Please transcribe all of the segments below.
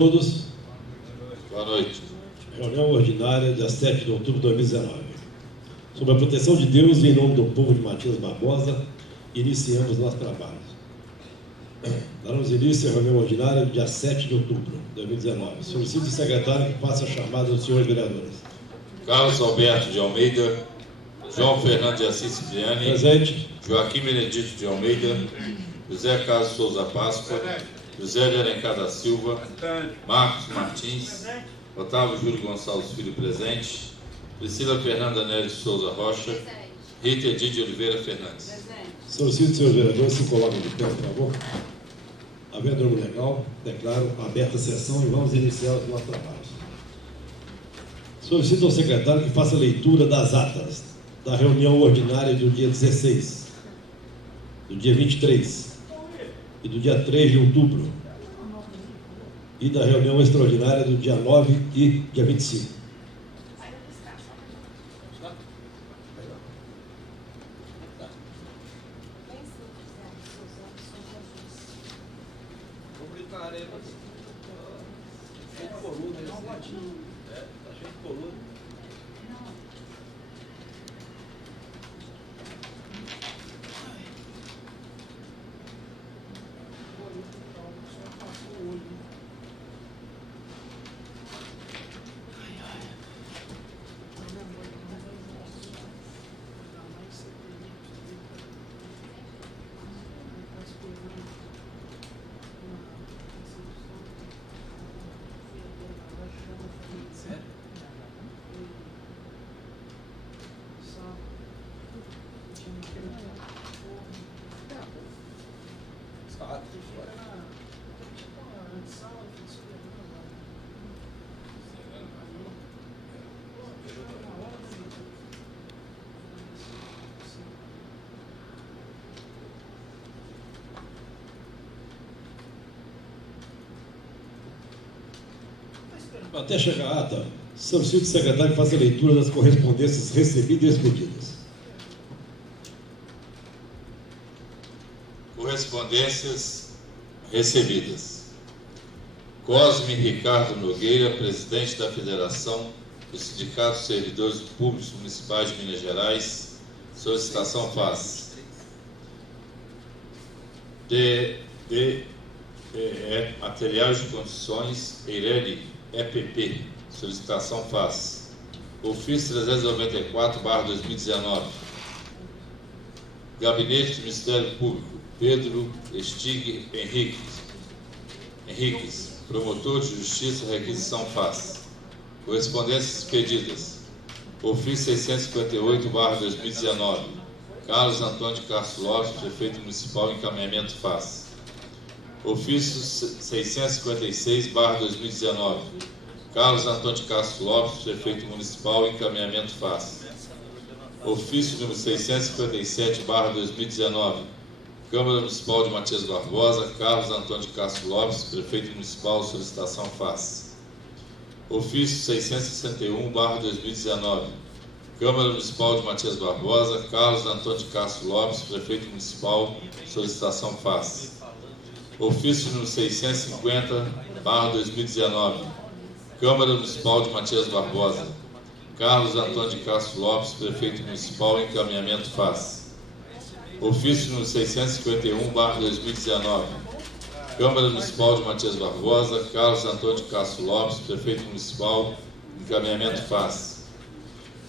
Todos. Boa noite. Reunião ordinária, dia 7 de outubro de 2019. Sob a proteção de Deus e em nome do povo de Matias Barbosa, iniciamos nosso trabalho. Daremos início à reunião ordinária, dia 7 de outubro de 2019. Solicito o secretário que faça a chamada dos senhores vereadores. Carlos Alberto de Almeida, João Fernando de Assis Cipriani, Presente. Joaquim Benedito de Almeida, José Carlos Souza Páscoa, José de Alencar da Silva, Marcos Martins, Otávio Júlio Gonçalves Filho presente, Priscila Fernanda Nery de Souza Rocha, Rita Edith de Oliveira Fernandes. Solicito, senhores vereadores, se coloquem de pé, por favor. Havendo norma legal, declaro aberta a sessão e vamos iniciar os nossos trabalhos. Solicito ao secretário que faça a leitura das atas da reunião ordinária do dia 16, do dia 23 e do dia 3 de outubro e da reunião extraordinária do dia 9 e dia 25. Até chegar a ata, solicito o secretário que faça a leitura das correspondências recebidas e expedidas. Correspondências recebidas. Cosme Ricardo Nogueira, presidente da Federação dos Sindicatos Servidores Públicos Municipais de Minas Gerais, solicitação faz. Materiais de Condições, Eireli, EPP, solicitação faz. Ofício 394/2019. Gabinete do Ministério Público, Pedro Estig Henriques, promotor de Justiça, requisição faz. Correspondências expedidas. Ofício 658/2019. Carlos Antônio de Castro Lopes, prefeito municipal, encaminhamento faz. Ofício 656/2019. Carlos Antônio de Castro Lopes, prefeito municipal, encaminhamento faz. Ofício número 657/2019. Câmara Municipal de Matias Barbosa, Carlos Antônio de Castro Lopes, prefeito municipal, solicitação faz. Ofício 661/2019. Câmara Municipal de Matias Barbosa, Carlos Antônio de Castro Lopes, prefeito municipal, solicitação faz. Ofício número 650/2019. Câmara Municipal de Matias Barbosa, Carlos Antônio de Castro Lopes, prefeito municipal, encaminhamento faz. Ofício número 651/2019. Câmara Municipal de Matias Barbosa, Carlos Antônio de Castro Lopes, prefeito municipal, encaminhamento faz.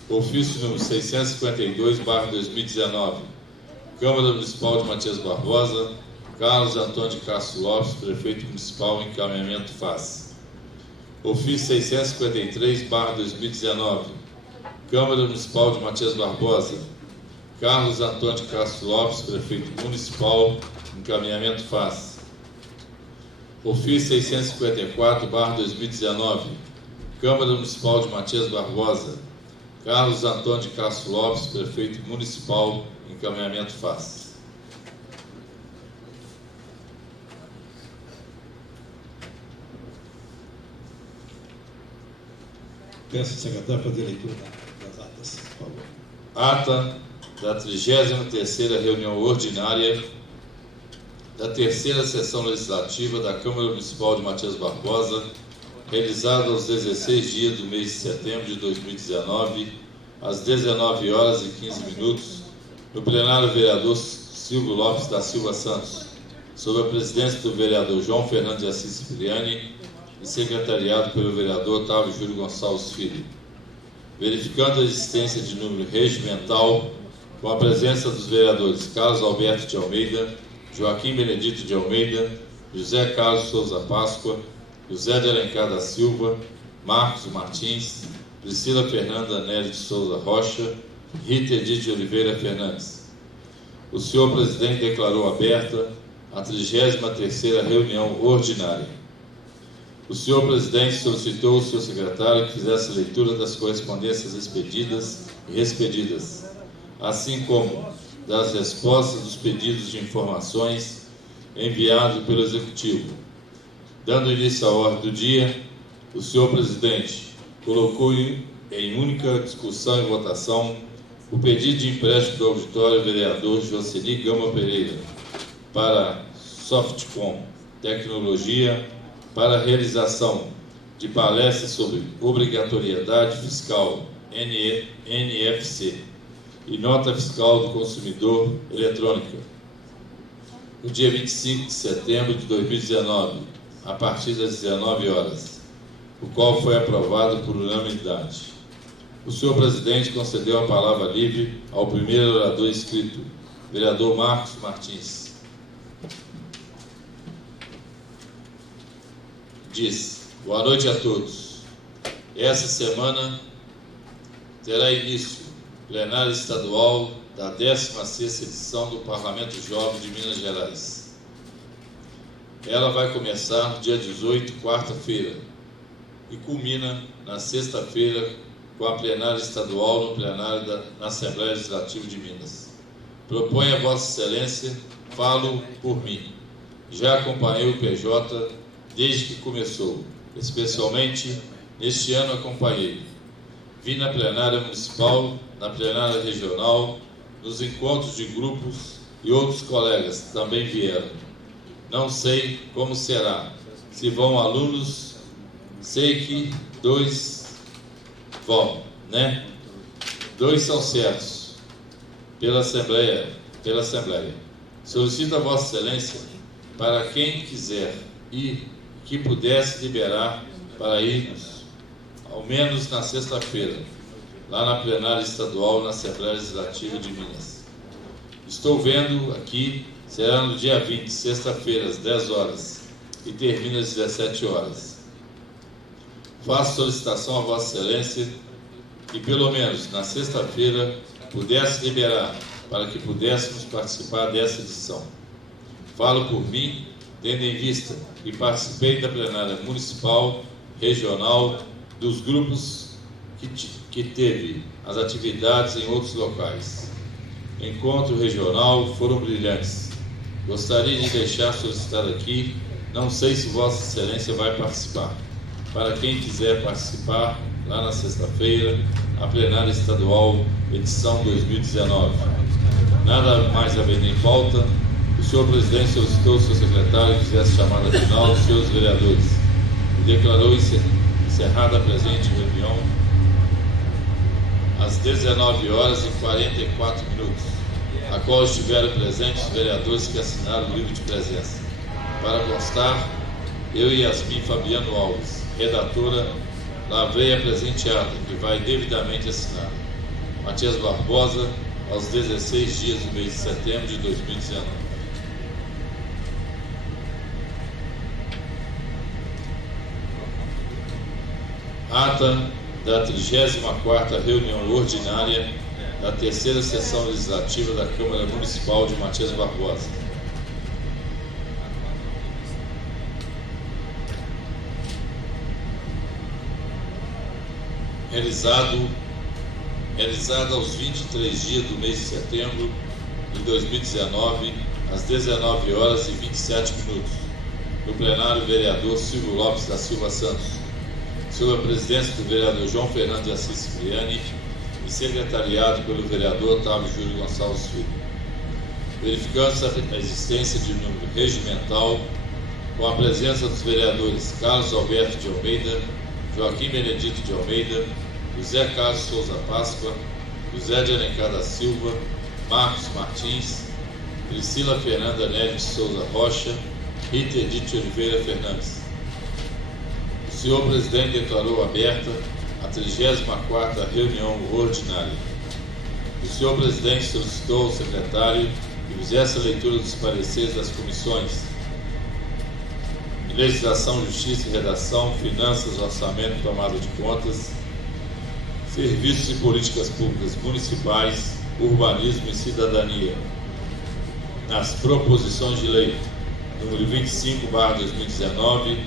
Ofício número 652/2019. Câmara Municipal de Matias Barbosa, Carlos Antônio de Castro Lopes, prefeito municipal, encaminhamento faz. Ofício 653/2019. Câmara Municipal de Matias Barbosa, Carlos Antônio de Castro Lopes, prefeito municipal, encaminhamento faz. Ofício 654/2019. Câmara Municipal de Matias Barbosa, Carlos Antônio de Castro Lopes, prefeito municipal, encaminhamento faz. Peço ao secretário fazer a leitura das atas, por favor. Ata da 33ª reunião ordinária da terceira sessão legislativa da Câmara Municipal de Matias Barbosa, realizada aos 16 dias do mês de setembro de 2019, às 19 horas e 15 minutos, no plenário vereador Silvio Lopes da Silva Santos, sob a presidência do vereador João Fernando de Assis Cipriani e secretariado pelo vereador Otávio Júlio Gonçalves Filho. Verificando a existência de número regimental, com a presença dos vereadores Carlos Alberto de Almeida, Joaquim Benedito de Almeida, José Carlos Souza Páscoa, José de Alencar da Silva, Marcos Martins, Priscila Fernanda Nery de Souza Rocha, Rita Edith de Oliveira Fernandes. O senhor presidente declarou aberta a 33ª reunião ordinária. O senhor presidente solicitou ao seu secretário que fizesse leitura das correspondências expedidas e expedidas, assim como das respostas dos pedidos de informações enviados pelo Executivo. Dando início à ordem do dia, o senhor presidente colocou em única discussão e votação o pedido de empréstimo do auditório vereador Jocely Gama Pereira para Softcom Tecnologia para a realização de palestras sobre obrigatoriedade fiscal NFC e nota fiscal do consumidor eletrônica, no dia 25 de setembro de 2019, a partir das 19 horas, o qual foi aprovado por unanimidade. O senhor presidente concedeu a palavra livre ao primeiro orador inscrito, vereador Marcos Martins. Diz: boa noite a todos. Essa semana terá início o plenário estadual da 16ª edição do Parlamento Jovem de Minas Gerais. Ela vai começar no dia 18, quarta-feira, e culmina na sexta-feira com a plenária estadual no plenário na Assembleia Legislativa de Minas. Proponho a Vossa Excelência, falo por mim. Já acompanhei o PJ desde que começou, especialmente neste ano acompanhei. Vi na plenária municipal, na plenária regional, nos encontros de grupos e outros colegas também vieram. Não sei como será, se vão alunos, sei que 2 vão, né? 2 são certos, pela Assembleia. Solicito a Vossa Excelência, para quem quiser ir, que pudesse liberar para irmos, ao menos na sexta-feira, lá na plenária estadual, na Assembleia Legislativa de Minas. Estou vendo aqui, será no dia 20, sexta-feira, às 10 horas, e termina às 17 horas. Faço solicitação a Vossa Excelência que, pelo menos na sexta-feira, pudesse liberar para que pudéssemos participar dessa edição. Falo por mim, tendo em vista que participei da plenária municipal, regional, dos grupos que teve as atividades em outros locais. Encontro regional foram brilhantes. Gostaria de deixar solicitado aqui, não sei se Vossa Excelência vai participar. Para quem quiser participar, lá na sexta-feira, a plenária estadual, edição 2019. Nada mais a ver em pauta. O senhor presidente solicitou ao seu secretário que fizesse chamada final dos senhores vereadores e declarou encerrada a presente reunião às 19 horas e 44 minutos, a qual estiveram presentes os vereadores que assinaram o livro de presença. Para constar, eu e Yasmin Fabiano Alves, redatora, lavrei a presente ata, que vai devidamente assinada. Matias Barbosa, aos 16 dias do mês de setembro de 2019. Ata da 34ª reunião ordinária da terceira sessão legislativa da Câmara Municipal de Matias Barbosa. Realizada aos 23 dias do mês de setembro de 2019, às 19 horas e 27 minutos, no plenário vereador Silvio Lopes da Silva Santos, sob a presidência do vereador João Fernando de Assis Cipriani e secretariado pelo vereador Otávio Júlio Gonçalves Filho. verificando-se a existência de número regimental, com a presença dos vereadores Carlos Alberto de Almeida, Joaquim Benedito de Almeida, José Carlos Souza Páscoa, José de Alencar da Silva, Marcos Martins, Priscila Fernanda Neves Souza Rocha, Rita Edith Oliveira Fernandes. O senhor presidente declarou aberta a 34ª reunião ordinária. O senhor presidente solicitou ao secretário que fizesse a leitura dos pareceres das comissões de Legislação, Justiça e Redação, Finanças, Orçamento, Tomada de Contas, Serviços e Políticas Públicas Municipais, Urbanismo e Cidadania, nas proposições de lei número 25/2019,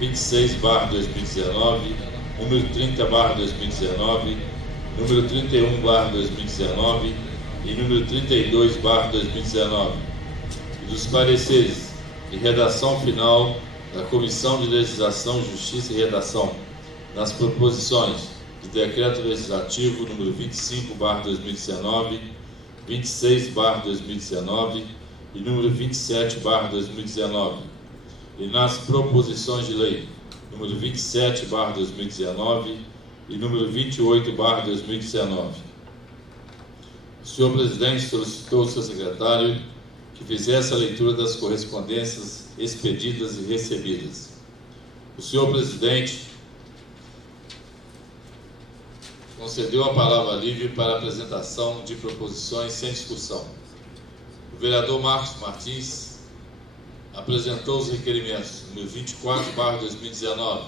26/2019, número 30/2019, número 31/2019 e número 32/2019, e dos pareceres de redação final da Comissão de Legislação, Justiça e Redação nas proposições de Decreto Legislativo número 25/2019, 26/2019 e número 27/2019, e nas proposições de lei número 27/2019 e número 28/2019. O senhor presidente solicitou ao seu secretário que fizesse a leitura das correspondências expedidas e recebidas. O senhor presidente concedeu a palavra livre para a apresentação de proposições sem discussão. O vereador Marcos Martins apresentou os requerimentos número 24/2019,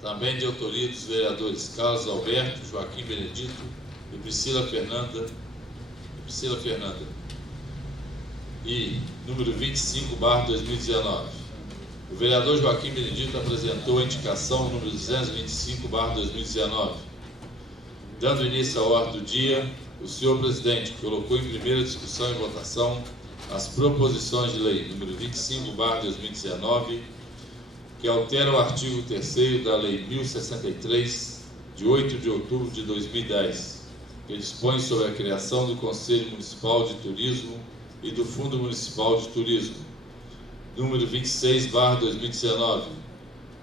também de autoria dos vereadores Carlos Alberto, Joaquim Benedito e Priscila Fernanda, e número 25/2019. O vereador Joaquim Benedito apresentou a indicação número 225/2019. Dando início à ordem do dia, o senhor presidente colocou em primeira discussão e votação as proposições de lei número 25/2019, que altera o artigo 3º da Lei 1063, de 8 de outubro de 2010, que dispõe sobre a criação do Conselho Municipal de Turismo e do Fundo Municipal de Turismo. Número 26/2019,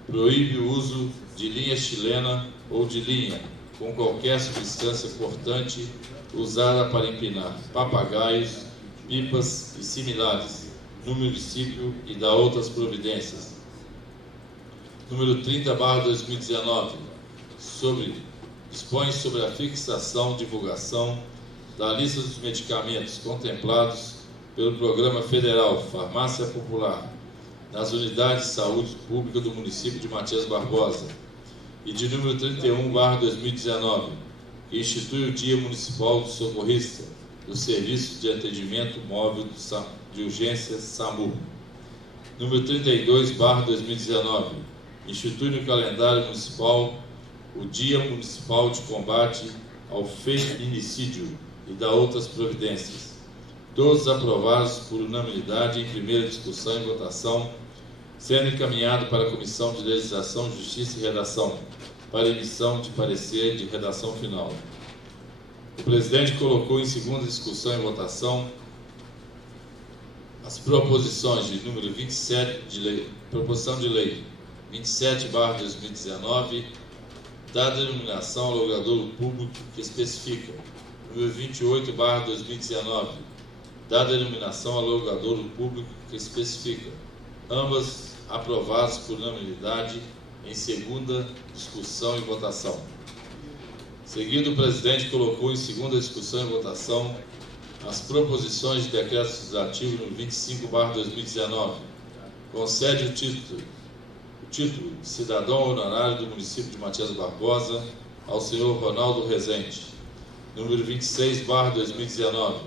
proíbe o uso de linha chilena ou de linha com qualquer substância cortante usada para empinar papagaios, pipas e similares no município e dá outras providências. Número 30/2019, dispõe sobre a fixação e divulgação da lista dos medicamentos contemplados pelo Programa Federal Farmácia Popular nas unidades de saúde pública do município de Matias Barbosa, e de número 31/2019, que institui o Dia Municipal do Socorrista do Serviço de Atendimento Móvel de Urgências SAMU. Número 32/2019, institui no calendário municipal o Dia Municipal de Combate ao Feminicídio e dá outras providências. Todos aprovados por unanimidade em primeira discussão e votação, sendo encaminhado para a Comissão de Legislação, Justiça e Redação, para emissão de parecer de redação final. O presidente colocou em segunda discussão e votação as proposições de número 27 de lei, proposição de lei 27/2019, da denominação ao logradouro público que especifica, número 28/2019, da denominação ao logradouro público que especifica, ambas aprovadas por unanimidade em segunda discussão e votação. Seguindo, o presidente colocou em segunda discussão e votação as proposições de decreto legislativo número 25/2019, concede o título de cidadão honorário do município de Matias Barbosa ao senhor Ronaldo Rezende. Número 26/2019,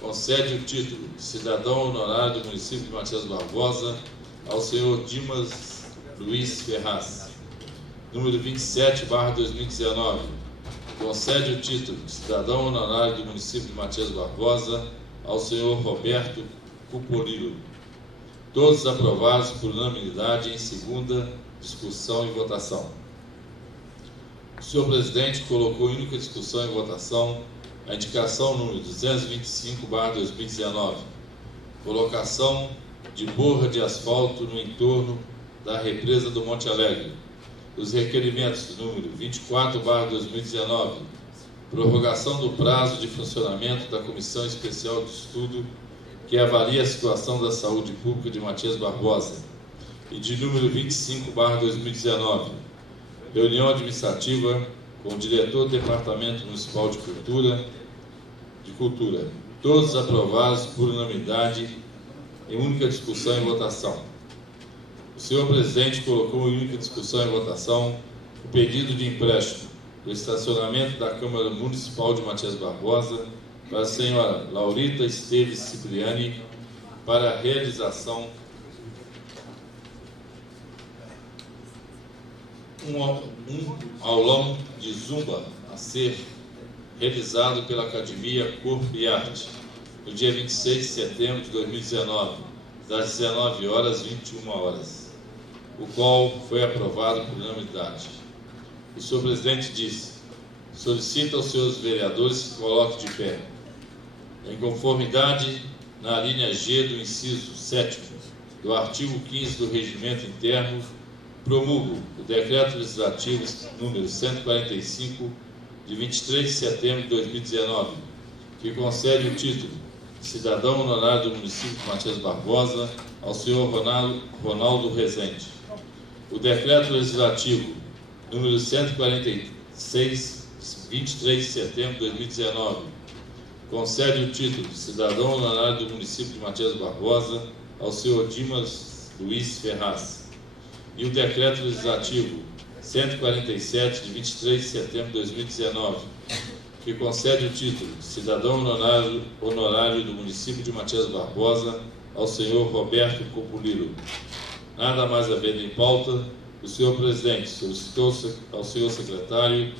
concede o título de cidadão honorário do município de Matias Barbosa ao senhor Dimas Luiz Ferraz. Número 27/2019, concede o título de cidadão honorário do município de Matias Barbosa ao senhor Roberto Cupolilo. Todos aprovados por unanimidade em segunda discussão e votação. O senhor presidente colocou em única discussão e votação a indicação número 225/2019, colocação de borra de asfalto no entorno da represa do Monte Alegre. Os requerimentos número 24/2019, prorrogação do prazo de funcionamento da Comissão Especial de Estudo que avalia a situação da saúde pública de Matias Barbosa, e de número 25/2019, reunião administrativa com o diretor do Departamento Municipal de Cultura, todos aprovados por unanimidade em única discussão e votação. O senhor presidente colocou em única discussão e votação o pedido de empréstimo do estacionamento da Câmara Municipal de Matias Barbosa para a senhora Laurita Esteves Cipriani para a realização um aulão de zumba a ser realizado pela Academia Corpo e Arte no dia 26 de setembro de 2019, das 19 horas às 21 horas, o qual foi aprovado por unanimidade. O senhor presidente disse: solicita aos senhores vereadores que coloquem de pé. Em conformidade na linha G do inciso 7º do artigo 15 do Regimento Interno, promulgo o Decreto Legislativo número 145, de 23 de setembro de 2019, que concede o título de cidadão honorário do município de Matias Barbosa ao senhor Ronaldo Rezende. O Decreto Legislativo número 146, 23 de setembro de 2019, concede o título de cidadão honorário do município de Matias Barbosa ao senhor Dimas Luiz Ferraz. E o Decreto Legislativo 147, de 23 de setembro de 2019, que concede o título de cidadão honorário do município de Matias Barbosa ao senhor Roberto Copulilo. Nada mais havendo em pauta, o senhor presidente solicitou ao senhor secretário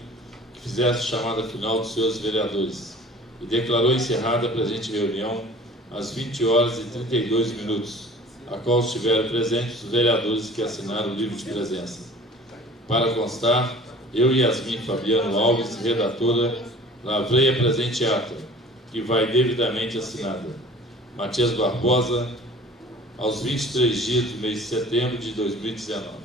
que fizesse a chamada final dos senhores vereadores e declarou encerrada a presente reunião às 20 horas e 32 minutos, a qual estiveram presentes os vereadores que assinaram o livro de presença. Para constar, eu, Yasmin Fabiano Alves, redatora, lavrei a presente ata, que vai devidamente assinada. Matias Barbosa, aos 23 dias do mês de setembro de 2019.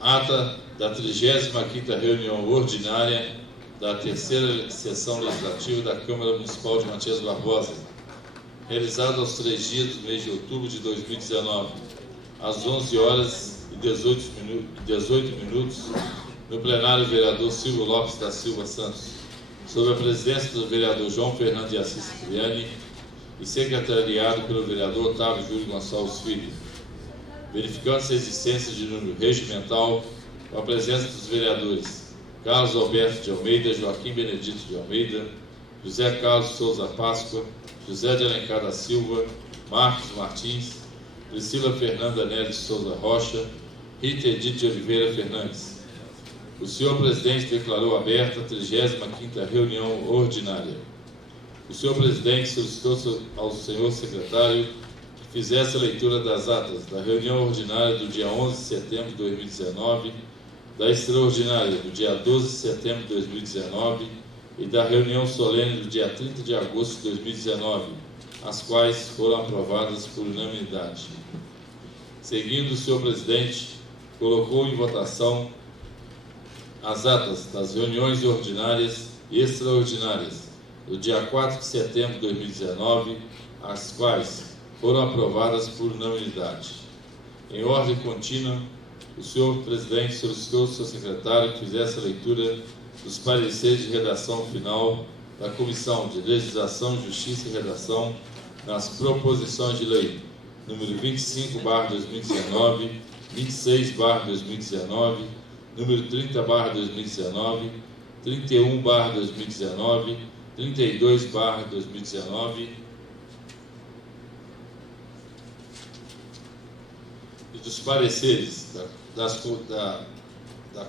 Ata da 35ª reunião ordinária da 3ª sessão legislativa da Câmara Municipal de Matias Barbosa, realizada aos 3 dias do mês de outubro de 2019, às 11 horas e 18 minutos, no plenário vereador Silvio Lopes da Silva Santos, sob a presidência do vereador João Fernando de Assis Cipriani e secretariado pelo vereador Otávio Júlio Gonçalves Filho, verificando-se a existência de número regimental com a presença dos vereadores Carlos Alberto de Almeida, Joaquim Benedito de Almeida, José Carlos Souza Páscoa, José de Alencar da Silva, Marcos Martins, Priscila Fernanda Nery de Souza Rocha, Rita Edith de Oliveira Fernandes. O senhor presidente declarou aberta a 35ª reunião ordinária. O senhor presidente solicitou ao senhor secretário que fizesse a leitura das atas da reunião ordinária do dia 11 de setembro de 2019, da extraordinária do dia 12 de setembro de 2019 e da reunião solene do dia 30 de agosto de 2019, as quais foram aprovadas por unanimidade. Seguindo, o senhor presidente colocou em votação as atas das reuniões ordinárias e extraordinárias do dia 4 de setembro de 2019, as quais foram aprovadas por unanimidade. Em ordem contínua, o senhor presidente solicitou ao seu secretário que fizesse a leitura dos pareceres de redação final da Comissão de Legislação, Justiça e Redação nas proposições de lei número 25/2019, 26/2019, número 30/2019, 31/2019, 32/2019 e dos pareceres da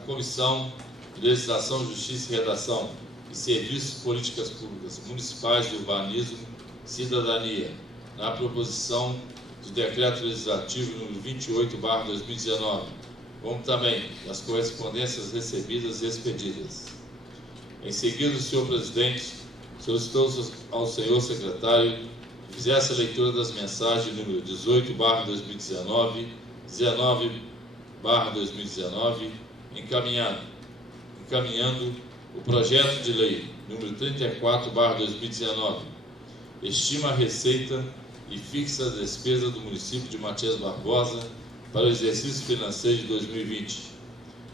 Comissão de Legislação, Justiça e Redação e Serviços, Políticas Públicas Municipais de Urbanismo e Cidadania, na proposição de decreto legislativo número 28/2019, como também das correspondências recebidas e expedidas. Em seguida, o senhor presidente solicitou ao senhor secretário que fizesse a leitura das mensagens número 18/2019, 19/2019, encaminhando o projeto de lei número 34/2019, estima a receita e fixa a despesa do município de Matias Barbosa para o exercício financeiro de 2020,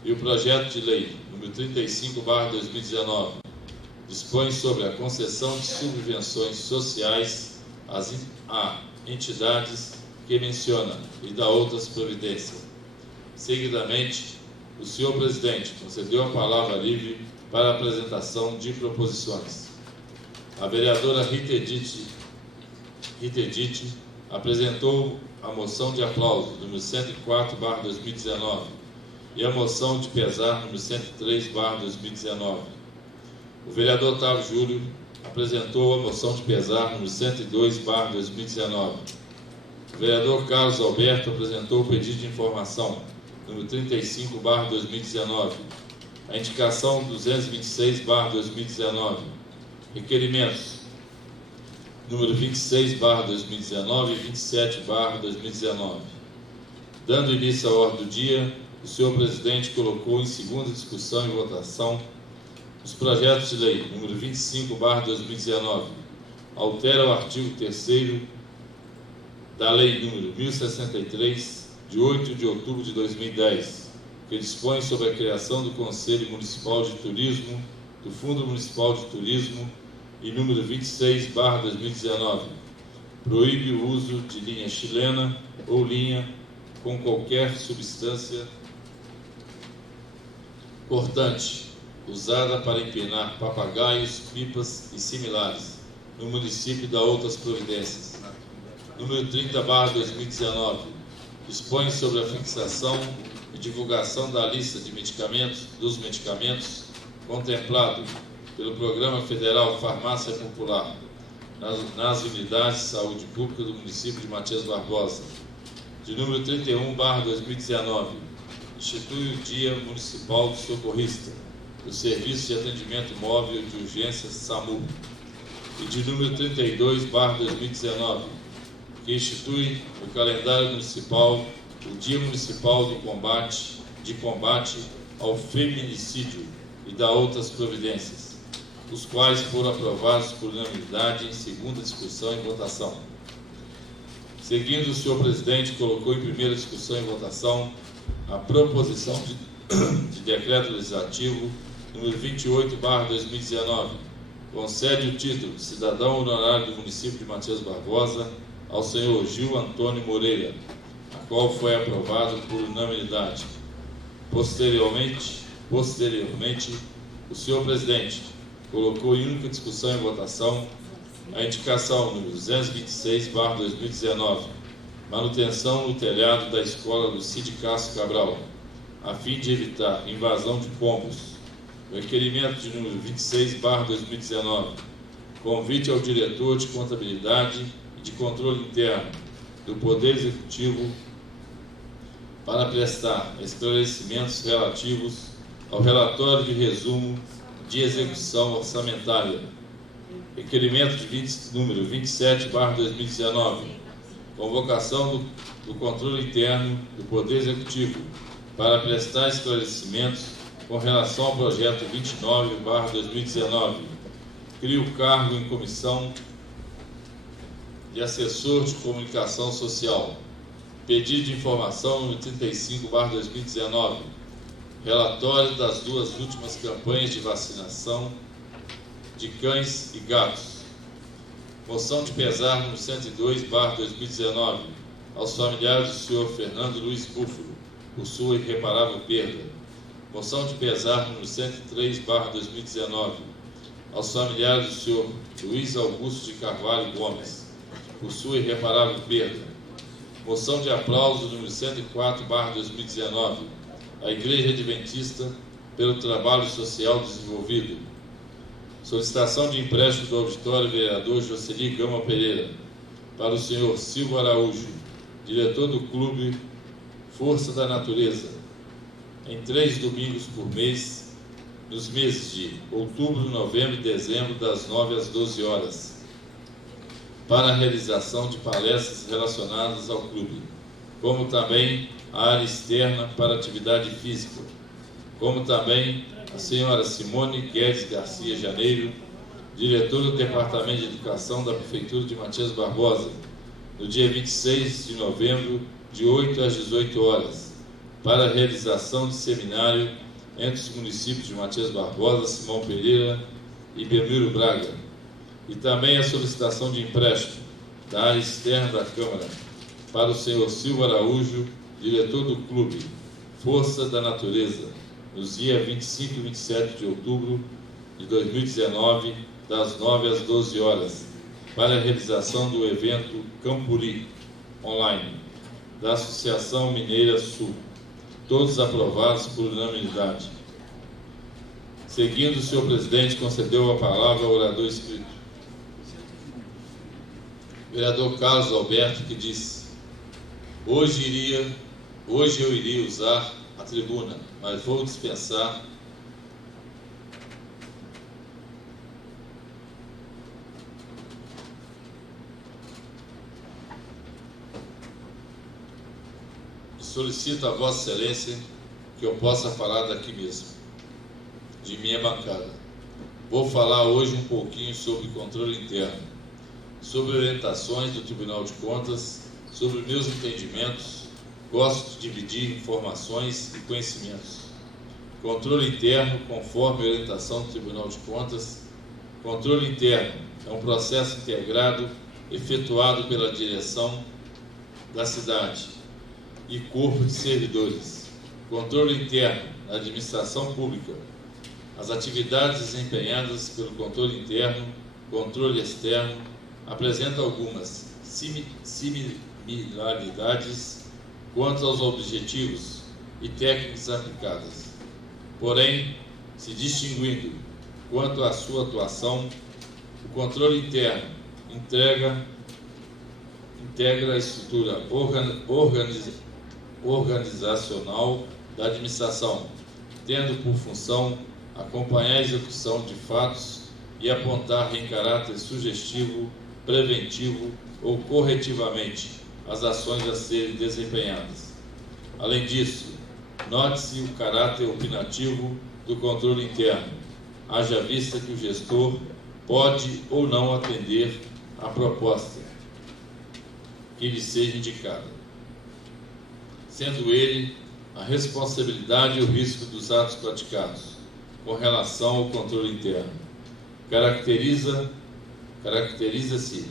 e o projeto de lei número 35/2019 dispõe sobre a concessão de subvenções sociais a entidades que menciona e dá outras providências. Seguidamente, o senhor presidente concedeu a palavra livre para a apresentação de proposições. A vereadora Rita Edith apresentou a moção de aplauso número 104/2019 e a moção de pesar número 103/2019. O vereador Otávio Júlio apresentou a moção de pesar número 102/2019. O vereador Carlos Alberto apresentou o pedido de informação número 35/2019, a indicação 226/2019, requerimentos número 26/2019 e 27/2019. Dando início à ordem do dia, o senhor presidente colocou em segunda discussão e votação os projetos de lei número 25/2019, altera o artigo 3º da lei número 1063, de 8 de outubro de 2010, que dispõe sobre a criação do Conselho Municipal de Turismo, do Fundo Municipal de Turismo, e número 26/2019, proíbe o uso de linha chilena ou linha com qualquer substância cortante, usada para empenar papagaios, pipas e similares, no município e dá outras providências. Número 30/2019, dispõe sobre a fixação e divulgação da lista de dos medicamentos contemplado pelo Programa Federal Farmácia Popular nas unidades de saúde pública do município de Matias Barbosa. De número 31/2019, institui o Dia Municipal do Socorrista, do Serviço de Atendimento Móvel de Urgências SAMU. E de número 32/2019, que institui o calendário municipal, o Dia Municipal de Combate ao Feminicídio e dá outras providências, os quais foram aprovados por unanimidade em segunda discussão e votação. Seguindo, o senhor presidente colocou em primeira discussão e votação a proposição de decreto legislativo número 28/2019, concede o título de cidadão honorário do município de Matias Barbosa ao senhor Gil Antônio Moreira, a qual foi aprovado por unanimidade. Posteriormente, o senhor presidente colocou em única discussão e votação a indicação número 226/2019, manutenção no telhado da escola do Cid Castro Cabral, a fim de evitar invasão de pombos. O requerimento de número 26/2019, convite ao diretor de contabilidade e de controle interno do Poder Executivo para prestar esclarecimentos relativos ao relatório de resumo de execução orçamentária. Requerimento número 27/2019, convocação do controle interno do Poder Executivo para prestar esclarecimentos com relação ao projeto 29/2019. Cria o cargo em comissão de assessor de comunicação social. Pedido de informação número 35/2019, relatório das duas últimas campanhas de vacinação de cães e gatos. Moção de pesar número 102/2019, aos familiares do senhor Fernando Luiz Búfalo, por sua irreparável perda. Moção de pesar número 103/2019, aos familiares do senhor Luiz Augusto de Carvalho Gomes, por sua irreparável perda. Moção de aplauso número 104/2019, à Igreja Adventista pelo trabalho social desenvolvido. Solicitação de empréstimo do auditório vereador Jocely Gama Pereira para o senhor Silvio Araújo, diretor do Clube Força da Natureza, em 3 domingos por mês, nos meses de outubro, novembro e dezembro, das 9 às 12 horas, para a realização de palestras relacionadas ao clube, como também a área externa para atividade física, como também a senhora Simone Guedes Garcia Janeiro, diretora do Departamento de Educação da Prefeitura de Matias Barbosa, no dia 26 de novembro, de 8 às 18 horas, para a realização de seminário entre os municípios de Matias Barbosa, Simão Pereira e Belmiro Braga, e também a solicitação de empréstimo da área externa da Câmara para o senhor Silvio Araújo, diretor do Clube Força da Natureza, nos dias 25 e 27 de outubro de 2019, das 9 às 12 horas, para a realização do evento Campuri Online, da Associação Mineira Sul, todos aprovados por unanimidade. Seguindo, o senhor presidente concedeu a palavra ao orador inscrito. Vereador Carlos Alberto, que disse: hoje eu iria usar a tribuna, mas vou dispensar e solicito a Vossa Excelência que eu possa falar daqui mesmo, de minha bancada. Vou falar hoje um pouquinho sobre controle interno, sobre orientações do Tribunal de Contas, sobre meus entendimentos. Gosto de dividir informações e conhecimentos. Controle interno, conforme a orientação do Tribunal de Contas. Controle interno é um processo integrado efetuado pela direção da cidade e corpo de servidores. Controle interno na administração pública. As atividades desempenhadas pelo controle interno, controle externo, apresentam algumas similaridades quanto aos objetivos e técnicas aplicadas. Porém, se distinguindo quanto à sua atuação, o controle interno integra a estrutura organizacional da administração, tendo por função acompanhar a execução de fatos e apontar em caráter sugestivo, preventivo ou corretivamente as ações a serem desempenhadas. Além disso, note-se o caráter opinativo do controle interno, haja vista que o gestor pode ou não atender à proposta que lhe seja indicada, sendo ele a responsabilidade e o risco dos atos praticados com relação ao controle interno. Caracteriza-se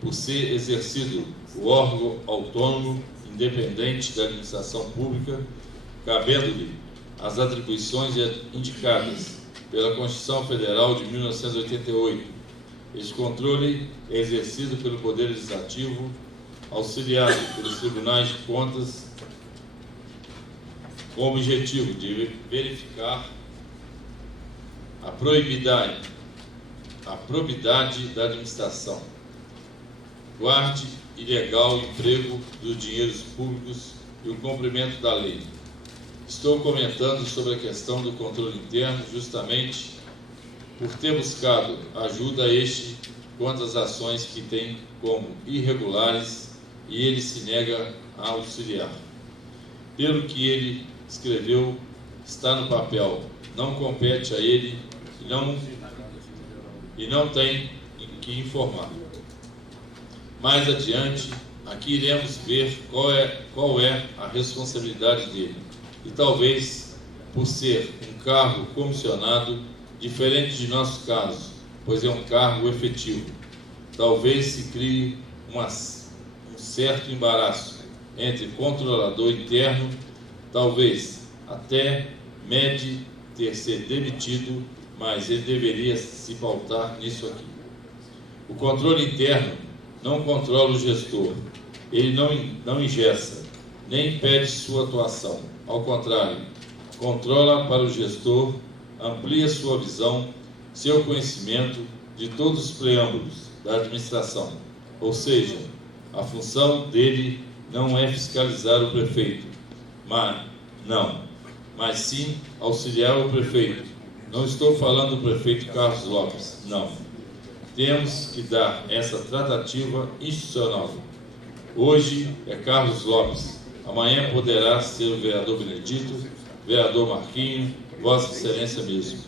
por ser exercido o órgão autônomo, independente da administração pública, cabendo-lhe as atribuições indicadas pela Constituição Federal de 1988. Este controle é exercido pelo Poder Legislativo, auxiliado pelos Tribunais de Contas, com o objetivo de verificar a probidade da administração, guarde e legal emprego dos dinheiros públicos e o cumprimento da lei. Estou comentando sobre a questão do controle interno justamente por ter buscado ajuda a este quanto às ações que tem como irregulares e ele se nega a auxiliar. Pelo que ele escreveu, está no papel, não compete a ele e não tem que informar. Mais adiante, aqui iremos ver qual é a responsabilidade dele. E talvez, por ser um cargo comissionado, diferente de nosso caso, pois é um cargo efetivo, talvez se crie um certo embaraço entre controlador interno, talvez até mede ter sido demitido, mas ele deveria se pautar nisso aqui. O controle interno não controla o gestor, ele não engessa, nem impede sua atuação. Ao contrário, controla para o gestor, amplia sua visão, seu conhecimento de todos os preâmbulos da administração. Ou seja, a função dele não é fiscalizar o prefeito, mas sim auxiliar o prefeito. Não estou falando do prefeito Carlos Lopes, não. Temos que dar essa tratativa institucional. Hoje é Carlos Lopes, amanhã poderá ser o vereador Benedito, vereador Marquinho, Vossa Excelência mesmo.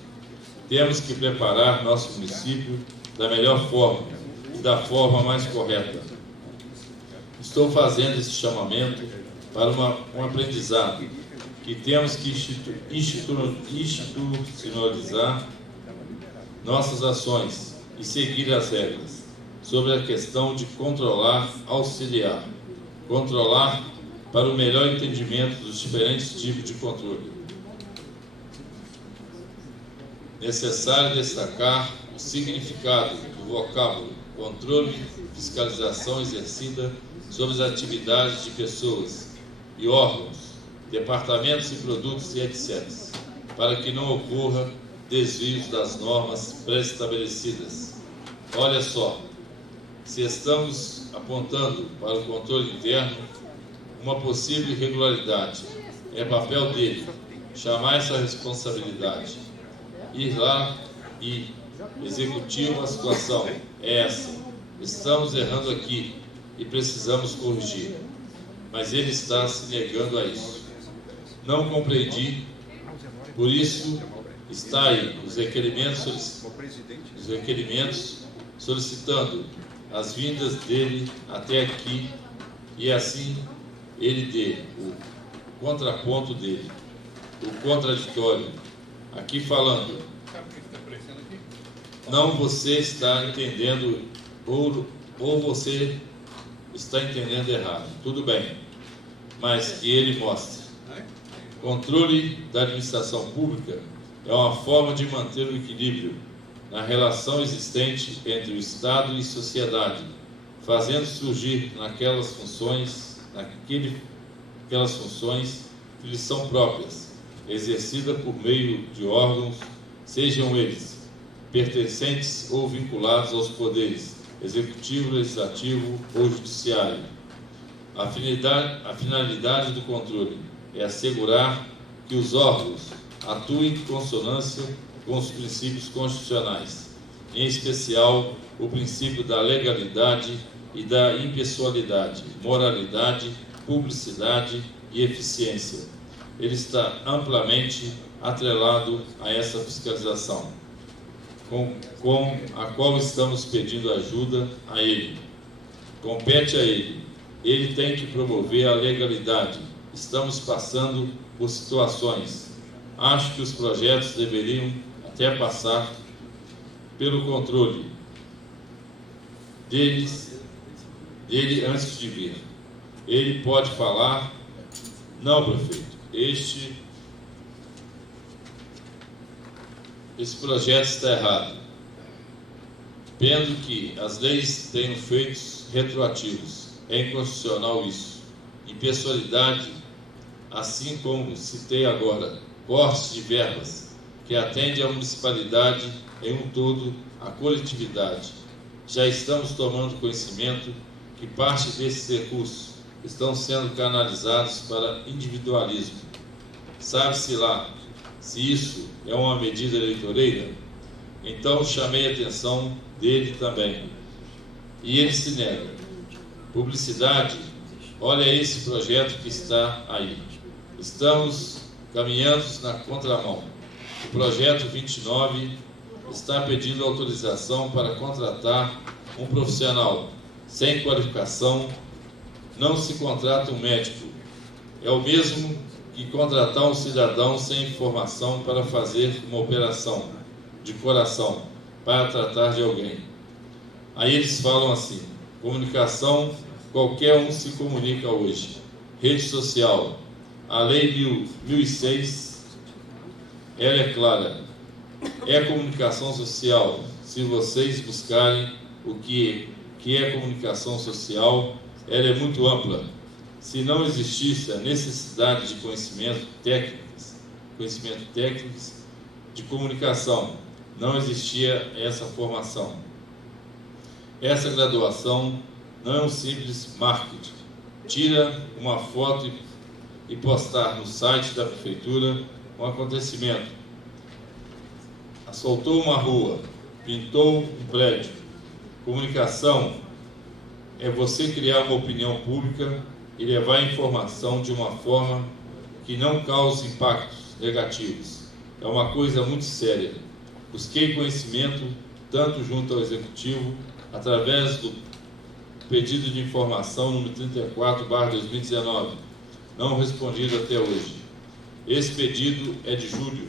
Temos que preparar nosso município da melhor forma e da forma mais correta. Estou fazendo esse chamamento para um aprendizado que temos que institucionalizar nossas ações e seguir as regras sobre a questão de controlar, auxiliar, controlar para o melhor entendimento dos diferentes tipos de controle. Necessário destacar o significado do vocábulo controle, fiscalização exercida sobre as atividades de pessoas e órgãos, departamentos e produtos e etc., para que não ocorra desvios das normas pré-estabelecidas. Olha só, se estamos apontando para o controle interno uma possível irregularidade, é papel dele chamar essa responsabilidade, ir lá e executivo a situação é essa, estamos errando aqui e precisamos corrigir, mas ele está se negando a isso. Não compreendi, por isso está aí os requerimentos solicitando as vindas dele até aqui e assim ele dê o contraponto dele, o contraditório, aqui falando, não você está entendendo ou você está entendendo errado, tudo bem, mas que ele mostre. Controle da administração pública é uma forma de manter o equilíbrio na relação existente entre o Estado e sociedade, fazendo surgir aquelas funções que lhes são próprias, exercidas por meio de órgãos, sejam eles pertencentes ou vinculados aos poderes executivo, legislativo ou judiciário. A finalidade do controle é assegurar que os órgãos atuem em consonância com os princípios constitucionais, em especial o princípio da legalidade e da impessoalidade, moralidade, publicidade e eficiência. Ele está amplamente atrelado a essa fiscalização, com a qual estamos pedindo ajuda a ele. Compete a ele. Ele tem que promover a legalidade. Estamos passando por situações. Acho que os projetos deveriam até passar pelo controle dele antes de vir. Ele pode falar, não, prefeito, esse projeto está errado. Vendo que as leis têm efeitos retroativos. É inconstitucional isso. Impessoalidade, assim como citei agora, cortes de verbas, que atende à municipalidade em um todo, à coletividade. Já estamos tomando conhecimento que parte desses recursos estão sendo canalizados para individualismo. Sabe-se lá se isso é uma medida eleitoreira? Então chamei a atenção dele também. E ele se nega. Publicidade, olha esse projeto que está aí. Estamos caminhando na contramão. O projeto 29 está pedindo autorização para contratar um profissional sem qualificação. Não se contrata um médico. É o mesmo que contratar um cidadão sem informação para fazer uma operação de coração, para tratar de alguém. Aí eles falam assim, comunicação, qualquer um se comunica hoje. Rede social, a lei 1006, ela é clara, é comunicação social. Se vocês buscarem o que é comunicação social, ela é muito ampla. Se não existisse a necessidade de conhecimentos técnicos de comunicação, não existia essa formação. Essa graduação não é um simples marketing, tira uma foto e postar no site da prefeitura um acontecimento. Asfaltou uma rua, pintou um prédio. Comunicação é você criar uma opinião pública e levar a informação de uma forma que não cause impactos negativos. É uma coisa muito séria. Busquei conhecimento tanto junto ao Executivo, através do pedido de informação número 34/2019, não respondido até hoje. Esse pedido é de julho.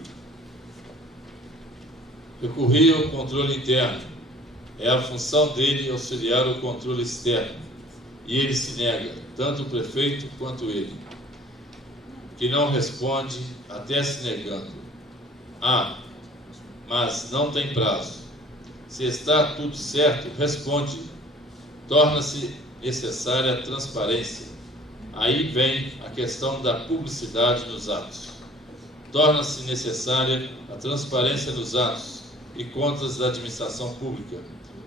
Recorri ao controle interno. É a função dele auxiliar o controle externo. E ele se nega, tanto o prefeito quanto ele, que não responde, até se negando. Mas não tem prazo. Se está tudo certo, responde. Torna-se necessária a transparência. Aí vem a questão da publicidade nos atos. Torna-se necessária a transparência nos atos e contas da administração pública,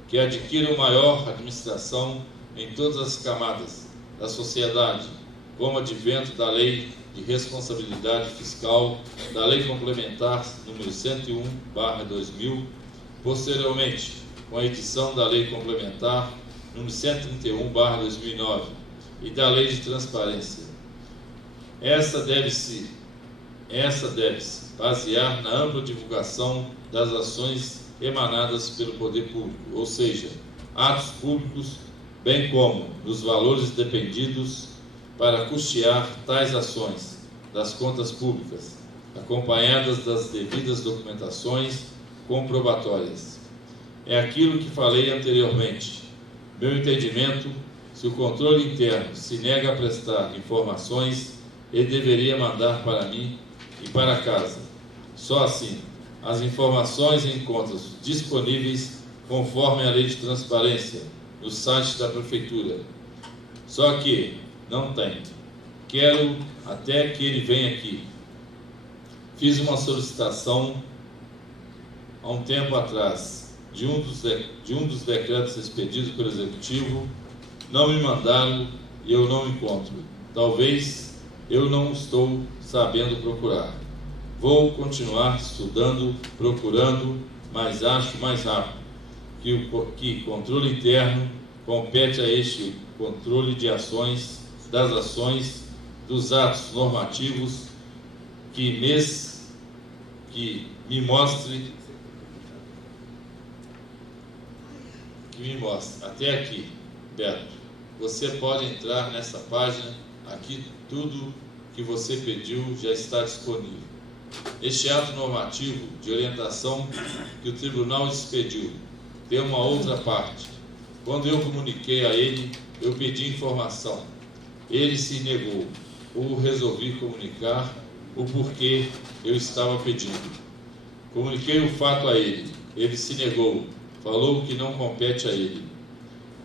que adquira maior administração em todas as camadas da sociedade, como advento da Lei de Responsabilidade Fiscal, da Lei Complementar número 101/2000, posteriormente, com a edição da Lei Complementar número 131/2009 e da Lei de Transparência. Essa deve-se basear na ampla divulgação das ações emanadas pelo poder público, ou seja, atos públicos, bem como nos valores dependidos para custear tais ações das contas públicas, acompanhadas das devidas documentações comprobatórias. É aquilo que falei anteriormente. Meu entendimento, se o controle interno se nega a prestar informações, ele deveria mandar para mim e para casa. Só assim, as informações encontram-se disponíveis conforme a Lei de Transparência no site da Prefeitura. Só que não tem. Quero até que ele venha aqui. Fiz uma solicitação há um tempo atrás de um dos decretos expedidos pelo Executivo. Não me mandaram e eu não encontro. Talvez eu não estou sabendo procurar. Vou continuar estudando, procurando, mas acho mais rápido que controle interno compete a este controle de ações, das ações, dos atos normativos que me mostre. Até aqui, Beto. Você pode entrar nessa página, aqui tudo que você pediu já está disponível. Este ato normativo de orientação que o tribunal expediu tem uma outra parte. Quando eu comuniquei a ele, eu pedi informação. Ele se negou, ou resolvi comunicar o porquê eu estava pedindo. Comuniquei o fato a ele, ele se negou, falou que não compete a ele.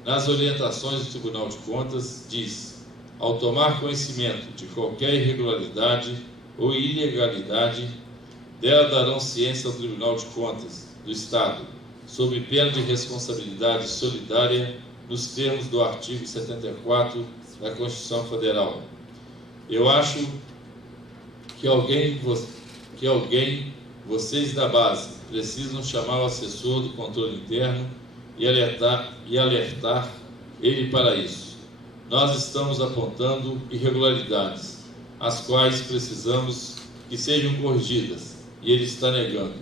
Nas orientações do Tribunal de Contas, diz: ao tomar conhecimento de qualquer irregularidade ou ilegalidade, dela darão ciência ao Tribunal de Contas do Estado, sob pena de responsabilidade solidária, nos termos do artigo 74 da Constituição Federal. Eu acho que vocês da base, precisam chamar o assessor do controle interno e alertar ele para isso. Nós estamos apontando irregularidades, as quais precisamos que sejam corrigidas, e ele está negando.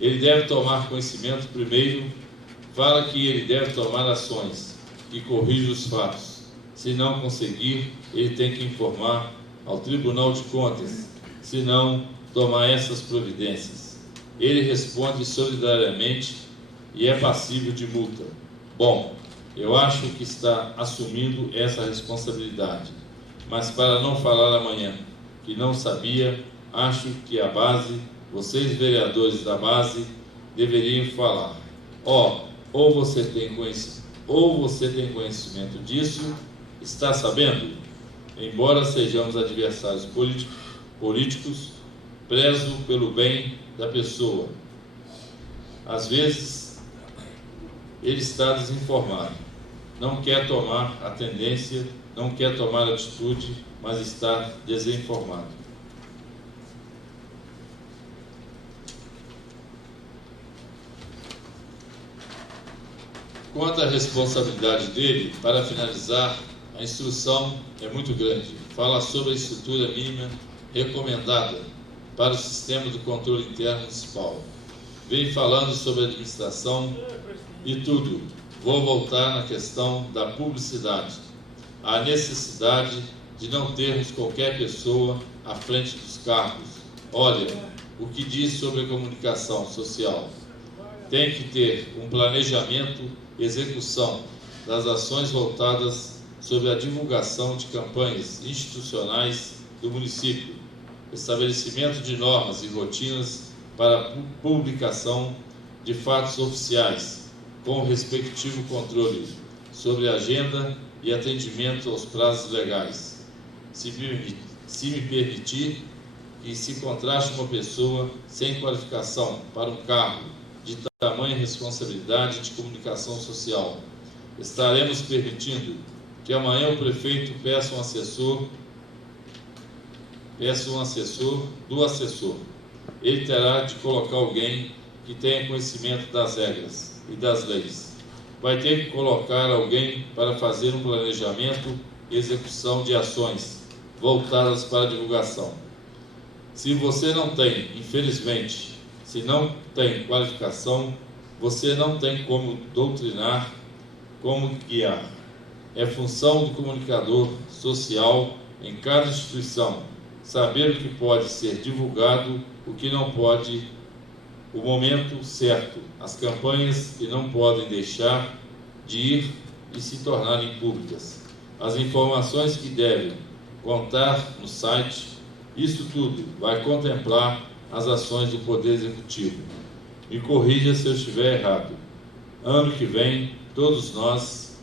Ele deve tomar conhecimento primeiro, fala que ele deve tomar ações que corrijam os fatos. Se não conseguir, ele tem que informar ao Tribunal de Contas, se não tomar essas providências. Ele responde solidariamente e é passível de multa. Bom, eu acho que está assumindo essa responsabilidade, mas para não falar amanhã que não sabia, acho que a base, vocês vereadores da base, deveriam falar. Ou você tem conhecimento disso, está sabendo? Embora sejamos adversários políticos, prezo pelo bem da pessoa. Às vezes, ele está desinformado, não quer tomar a tendência não quer tomar atitude, mas está desinformado. Quanto à responsabilidade dele, para finalizar, a instrução é muito grande. Fala sobre a estrutura mínima recomendada para o sistema do controle interno municipal. Vem falando sobre a administração e tudo. Vou voltar na questão da publicidade. A necessidade de não termos qualquer pessoa à frente dos cargos. Olha, o que diz sobre a comunicação social. Tem que ter um planejamento e execução das ações voltadas sobre a divulgação de campanhas institucionais do município, estabelecimento de normas e rotinas para publicação de fatos oficiais, com o respectivo controle sobre a agenda e atendimento aos prazos legais. Se me permitir, que se contraste uma pessoa sem qualificação para um cargo de tamanha responsabilidade de comunicação social. Estaremos permitindo que amanhã o prefeito peça um assessor do assessor. Ele terá de colocar alguém que tenha conhecimento das regras e das leis. Vai ter que colocar alguém para fazer um planejamento e execução de ações voltadas para a divulgação. Se você não tem, infelizmente, se não tem qualificação, você não tem como doutrinar, como guiar. É função do comunicador social em cada instituição saber o que pode ser divulgado, o que não pode, o momento certo, as campanhas que não podem deixar de ir e se tornarem públicas, as informações que devem contar no site. Isso tudo vai contemplar as ações do Poder Executivo. Me corrija se eu estiver errado. Ano que vem, todos nós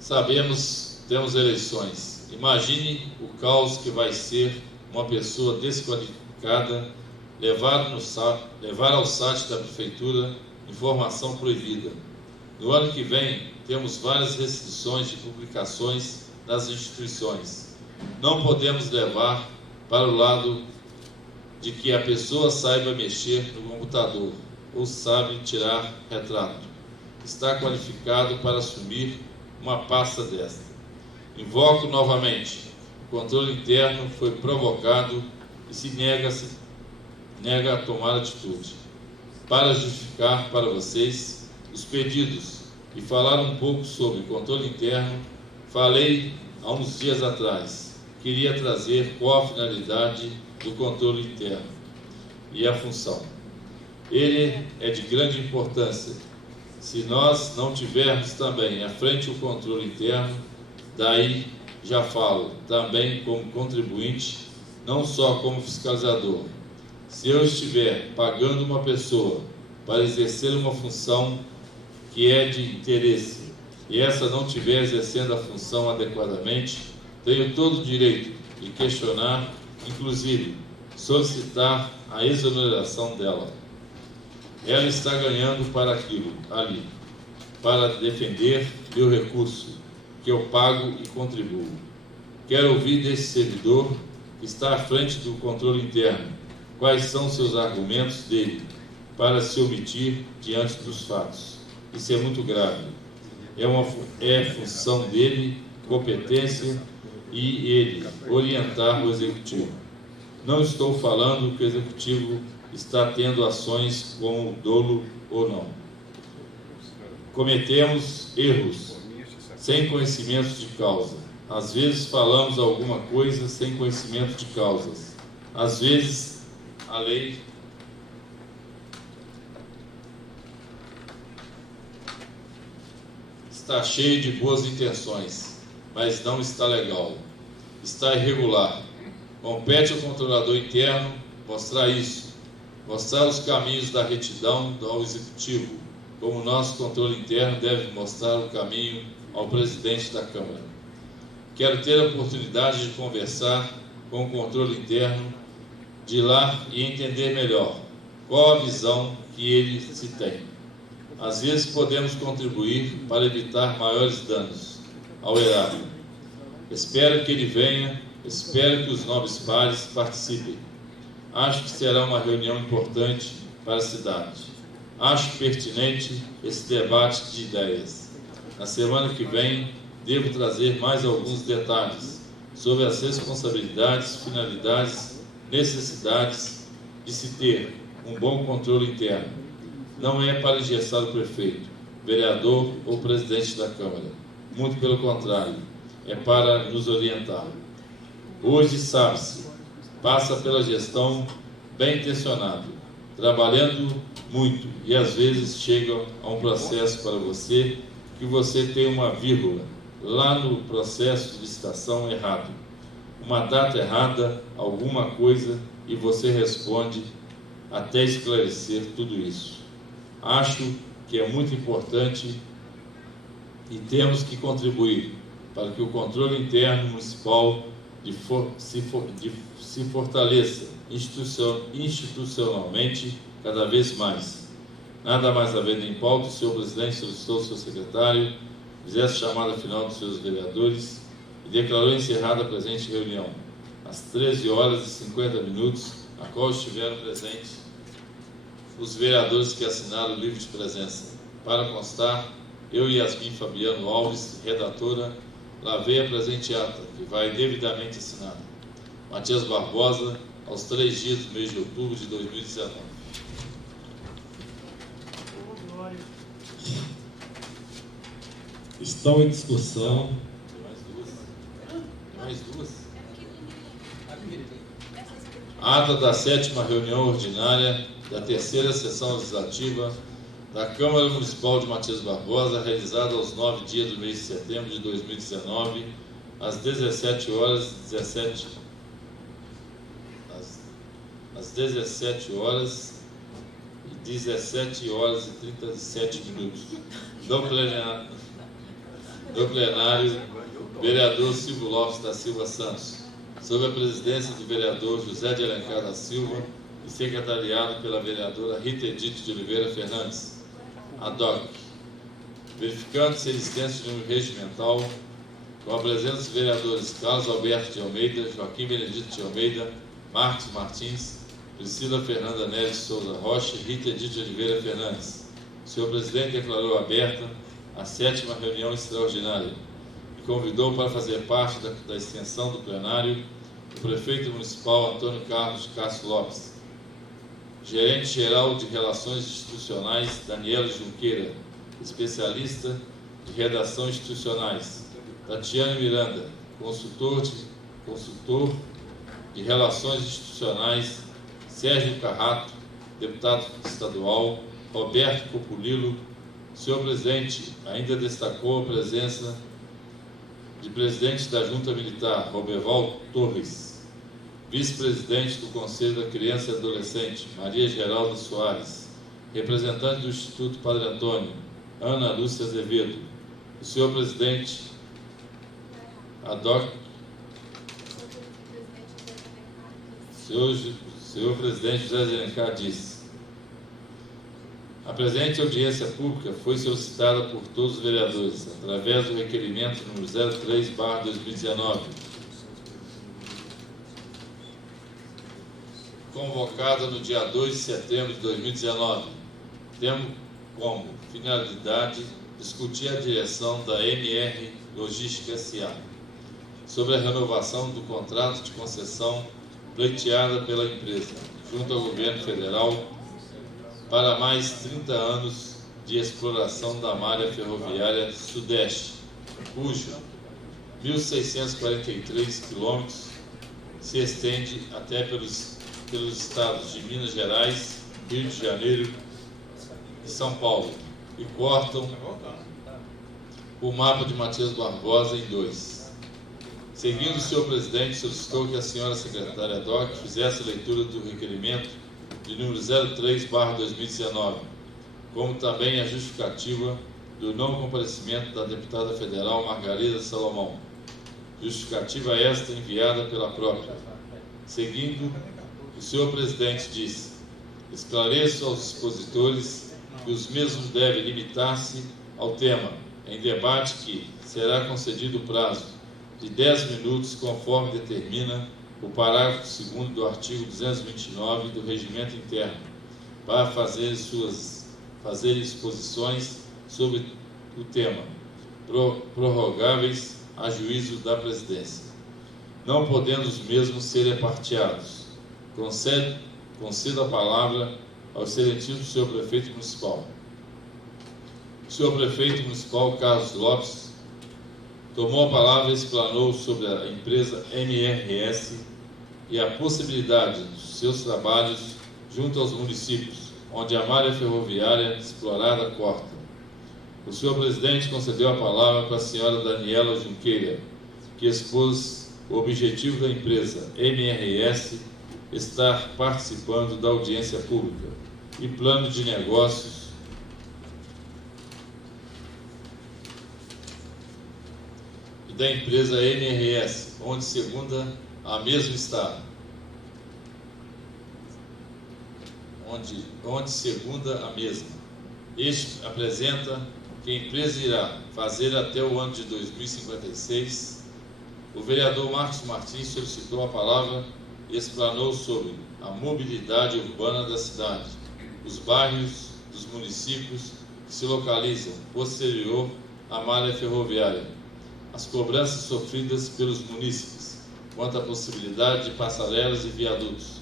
sabemos, temos eleições. Imagine o caos que vai ser uma pessoa desqualificada levar ao site da Prefeitura informação proibida. No ano que vem, temos várias restrições de publicações das instituições. Não podemos levar para o lado de que a pessoa saiba mexer no computador ou sabe tirar retrato. Está qualificado para assumir uma pasta desta. Invoco novamente, o controle interno foi provocado e se nega a tomar atitude. Para justificar para vocês os pedidos e falar um pouco sobre o controle interno, falei há uns dias atrás. Queria trazer qual a finalidade do controle interno e a função. Ele é de grande importância. Se nós não tivermos também à frente o controle interno, daí já falo também como contribuinte, não só como fiscalizador. Se eu estiver pagando uma pessoa para exercer uma função que é de interesse e essa não estiver exercendo a função adequadamente, tenho todo o direito de questionar, inclusive solicitar a exoneração dela. Ela está ganhando para aquilo ali, para defender meu recurso, que eu pago e contribuo. Quero ouvir desse servidor que está à frente do controle interno quais são seus argumentos dele para se omitir diante dos fatos. Isso é muito grave. É função dele, competência, e ele orientar o executivo. Não estou falando que o executivo está tendo ações como dolo ou não. Cometemos erros sem conhecimento de causa. Às vezes falamos alguma coisa sem conhecimento de causas. Às vezes a lei está cheia de boas intenções, mas não está legal. Está irregular. Compete ao controlador interno mostrar isso, mostrar os caminhos da retidão ao executivo, como o nosso controle interno deve mostrar o caminho ao presidente da Câmara. Quero ter a oportunidade de conversar com o controle interno de lá e entender melhor qual a visão que ele se tem. Às vezes podemos contribuir para evitar maiores danos ao erário. Espero que ele venha, espero que os nobres pares participem. Acho que será uma reunião importante para a cidade. Acho pertinente esse debate de ideias. Na semana que vem, devo trazer mais alguns detalhes sobre as responsabilidades, finalidades, necessidades de se ter um bom controle interno. Não é para engessar o prefeito, vereador ou presidente da Câmara. Muito pelo contrário, é para nos orientar. Hoje, sabe-se, passa pela gestão bem intencionado, trabalhando muito, e às vezes chega a um processo para você que você tem uma vírgula lá no processo de licitação errado, uma data errada, alguma coisa, e você responde até esclarecer tudo isso. Acho que é muito importante e temos que contribuir para que o controle interno municipal se fortaleça institucionalmente cada vez mais. Nada mais havendo em pauta, o senhor presidente solicitou ao seu secretário fizesse chamada final dos seus vereadores e declarou encerrada a presente reunião, às 13h50, a qual estiveram presentes os vereadores que assinaram o livro de presença. Para constar, eu e Yasmin Fabiano Alves, redatora, lavei a presente ata, que vai devidamente assinada. Matias Barbosa, aos 3 dias do mês de outubro de 2019. Estão em discussão. Mais duas? Ata da 7ª reunião ordinária da terceira sessão legislativa da Câmara Municipal de Matias Barbosa, realizada aos 9 dias do mês de setembro de 2019, às 17h17 do plenário, vereador Silvio Lopes da Silva Santos, sob a presidência do vereador José de Alencar da Silva e secretariado pela vereadora Rita Edith de Oliveira Fernandes, ADOC, verificando-se a existência de um regimental, com a presença dos vereadores Carlos Alberto de Almeida, Joaquim Benedito de Almeida, Marcos Martins, Priscila Fernanda Neves Souza Rocha e Rita Edith de Oliveira Fernandes. O senhor presidente declarou aberta a 7ª reunião extraordinária e convidou para fazer parte da extensão do plenário o prefeito municipal Antônio Carlos de Castro Lopes, gerente-geral de Relações Institucionais Daniela Junqueira, especialista de redação institucionais Tatiane Miranda, consultor de Relações Institucionais Sérgio Carrato, deputado estadual Roberto Copulilo. O senhor presidente ainda destacou a presença de presidente da Junta Militar, Roberval Torres, vice-presidente do Conselho da Criança e Adolescente, Maria Geralda Soares, representante do Instituto Padre Antônio, Ana Lúcia Azevedo, o senhor presidente ADOC, senhor presidente José de Alencar disse: a presente audiência pública foi solicitada por todos os vereadores, através do requerimento número 03/2019, convocada no dia 2 de setembro de 2019, tendo como finalidade discutir a direção da MR Logística S.A. sobre a renovação do contrato de concessão pleiteada pela empresa, junto ao governo federal, para mais 30 anos de exploração da malha ferroviária Sudeste, cujo 1.643 quilômetros se estende até pelos estados de Minas Gerais, Rio de Janeiro e São Paulo, e cortam o mapa de Matias Barbosa em 2. Seguindo, o senhor presidente solicitou que a senhora secretária ADOC fizesse a leitura do requerimento de número 03/2019, como também a justificativa do não comparecimento da deputada federal Margarida Salomão, justificativa esta enviada pela própria. Seguindo, o senhor presidente disse: esclareço aos expositores que os mesmos devem limitar-se ao tema em debate que será concedido o prazo de 10 minutos, conforme determina o parágrafo 2º do artigo 229 do Regimento Interno, para fazer exposições sobre o tema, prorrogáveis a juízo da Presidência, não podendo os mesmos ser reparteados. Concedo a palavra ao excelentíssimo senhor Prefeito Municipal. O senhor Prefeito Municipal, Carlos Lopes, tomou a palavra e explanou sobre a empresa MRS e a possibilidade dos seus trabalhos junto aos municípios, onde a malha ferroviária explorada corta. O senhor presidente concedeu a palavra para a senhora Daniela Junqueira, que expôs o objetivo da empresa MRS estar participando da audiência pública e plano de negócios e da empresa MRS, onde segunda a mesma está. Onde segunda a mesma. Este apresenta que a empresa irá fazer até o ano de 2056. O vereador Marcos Martins solicitou a palavra e explanou sobre a mobilidade urbana da cidade, os bairros dos municípios que se localizam posterior à malha ferroviária, as cobranças sofridas pelos munícipes quanto à possibilidade de passarelas e viadutos.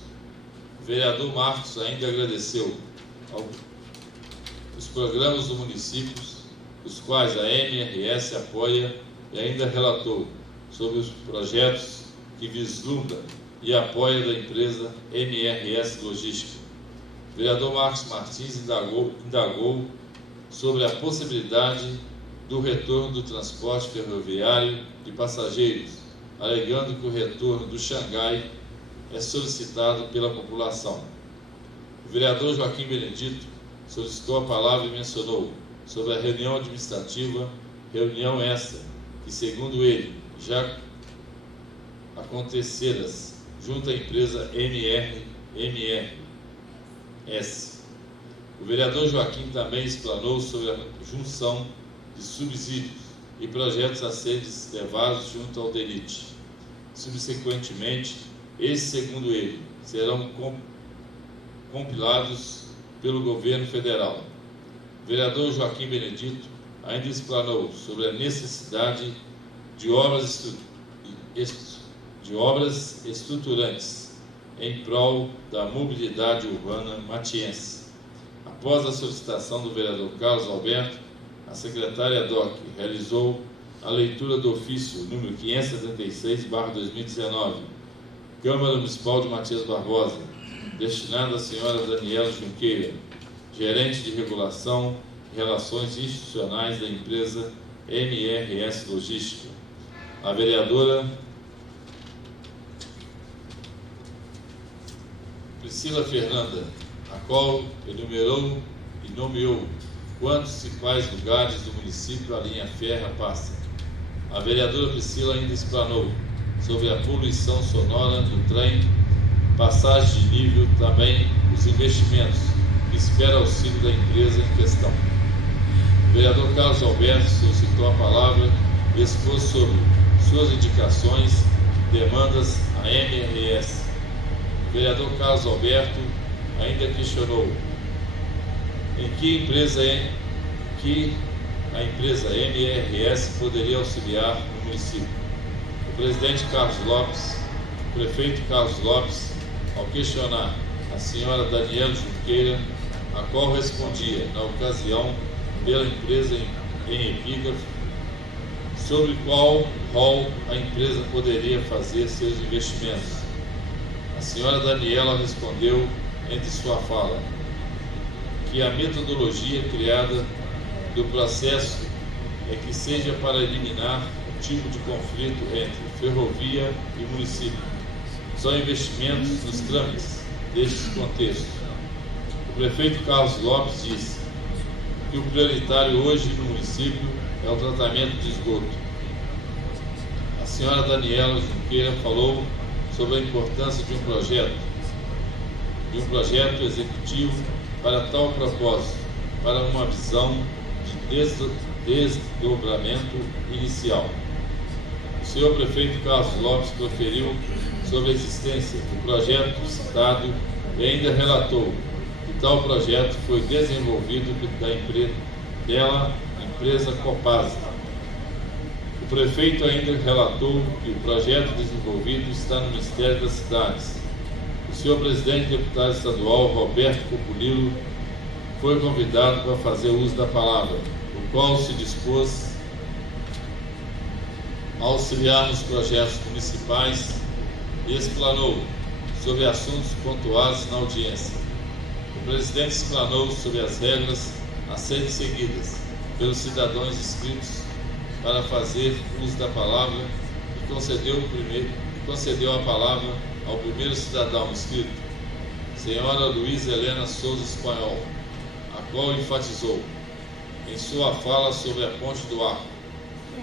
O vereador Marcos ainda agradeceu os programas dos municípios, os quais a MRS apoia, e ainda relatou sobre os projetos que vislumbra e apoia da empresa MRS Logística. O vereador Marcos Martins indagou sobre a possibilidade do retorno do transporte ferroviário de passageiros, alegando que o retorno do Xangai é solicitado pela população. O vereador Joaquim Benedito solicitou a palavra e mencionou sobre a reunião administrativa, reunião essa que, segundo ele, já aconteceras junto à empresa MRS. O vereador Joaquim também explanou sobre a junção de subsídios e projetos a serem levados junto ao DENIT. Subsequentemente, esses, segundo ele, serão compilados pelo governo federal. O vereador Joaquim Benedito ainda explanou sobre a necessidade de obras estruturantes em prol da mobilidade urbana matiense. Após a solicitação do vereador Carlos Alberto, a secretária DOC realizou a leitura do ofício número 576/2019, Câmara Municipal de Matias Barbosa, destinado à senhora Daniela Junqueira, gerente de regulação e relações institucionais da empresa MRS Logística. A vereadora Priscila Fernanda, a qual enumerou e nomeou quantos e quais lugares do município a linha férrea passa. A vereadora Priscila ainda explanou sobre a poluição sonora do trem, passagem de nível, também os investimentos que espera auxílio da empresa em questão. O vereador Carlos Alberto solicitou a palavra e expôs sobre suas indicações, demandas à MRS. O vereador Carlos Alberto ainda questionou em que a empresa MRS poderia auxiliar o município. O presidente Carlos Lopes, o prefeito Carlos Lopes, ao questionar a senhora Daniela Junqueira, a qual respondia, na ocasião, pela empresa em epígrafe, sobre qual rol a empresa poderia fazer seus investimentos. A senhora Daniela respondeu, entre sua fala, que a metodologia criada do processo é que seja para eliminar o tipo de conflito entre ferrovia e município. São investimentos nos trâmites destes contextos. O prefeito Carlos Lopes disse que o prioritário hoje no município é o tratamento de esgoto. A senhora Daniela Junqueira falou sobre a importância de um projeto executivo para tal propósito, para uma visão de desdobramento inicial. O senhor prefeito Carlos Lopes proferiu sobre a existência do projeto citado e ainda relatou que tal projeto foi desenvolvido pela empresa Copasa. O prefeito ainda relatou que o projeto desenvolvido está no Ministério das Cidades. O senhor presidente deputado estadual Roberto Copulilo foi convidado para fazer uso da palavra, o qual se dispôs a auxiliar nos projetos municipais e explanou sobre assuntos pontuados na audiência. O presidente explanou sobre as regras a serem seguidas pelos cidadãos inscritos para fazer uso da palavra e concedeu a palavra ao primeiro cidadão inscrito, senhora Luísa Helena Souza Espanhol, a qual enfatizou em sua fala sobre a Ponte do Arco,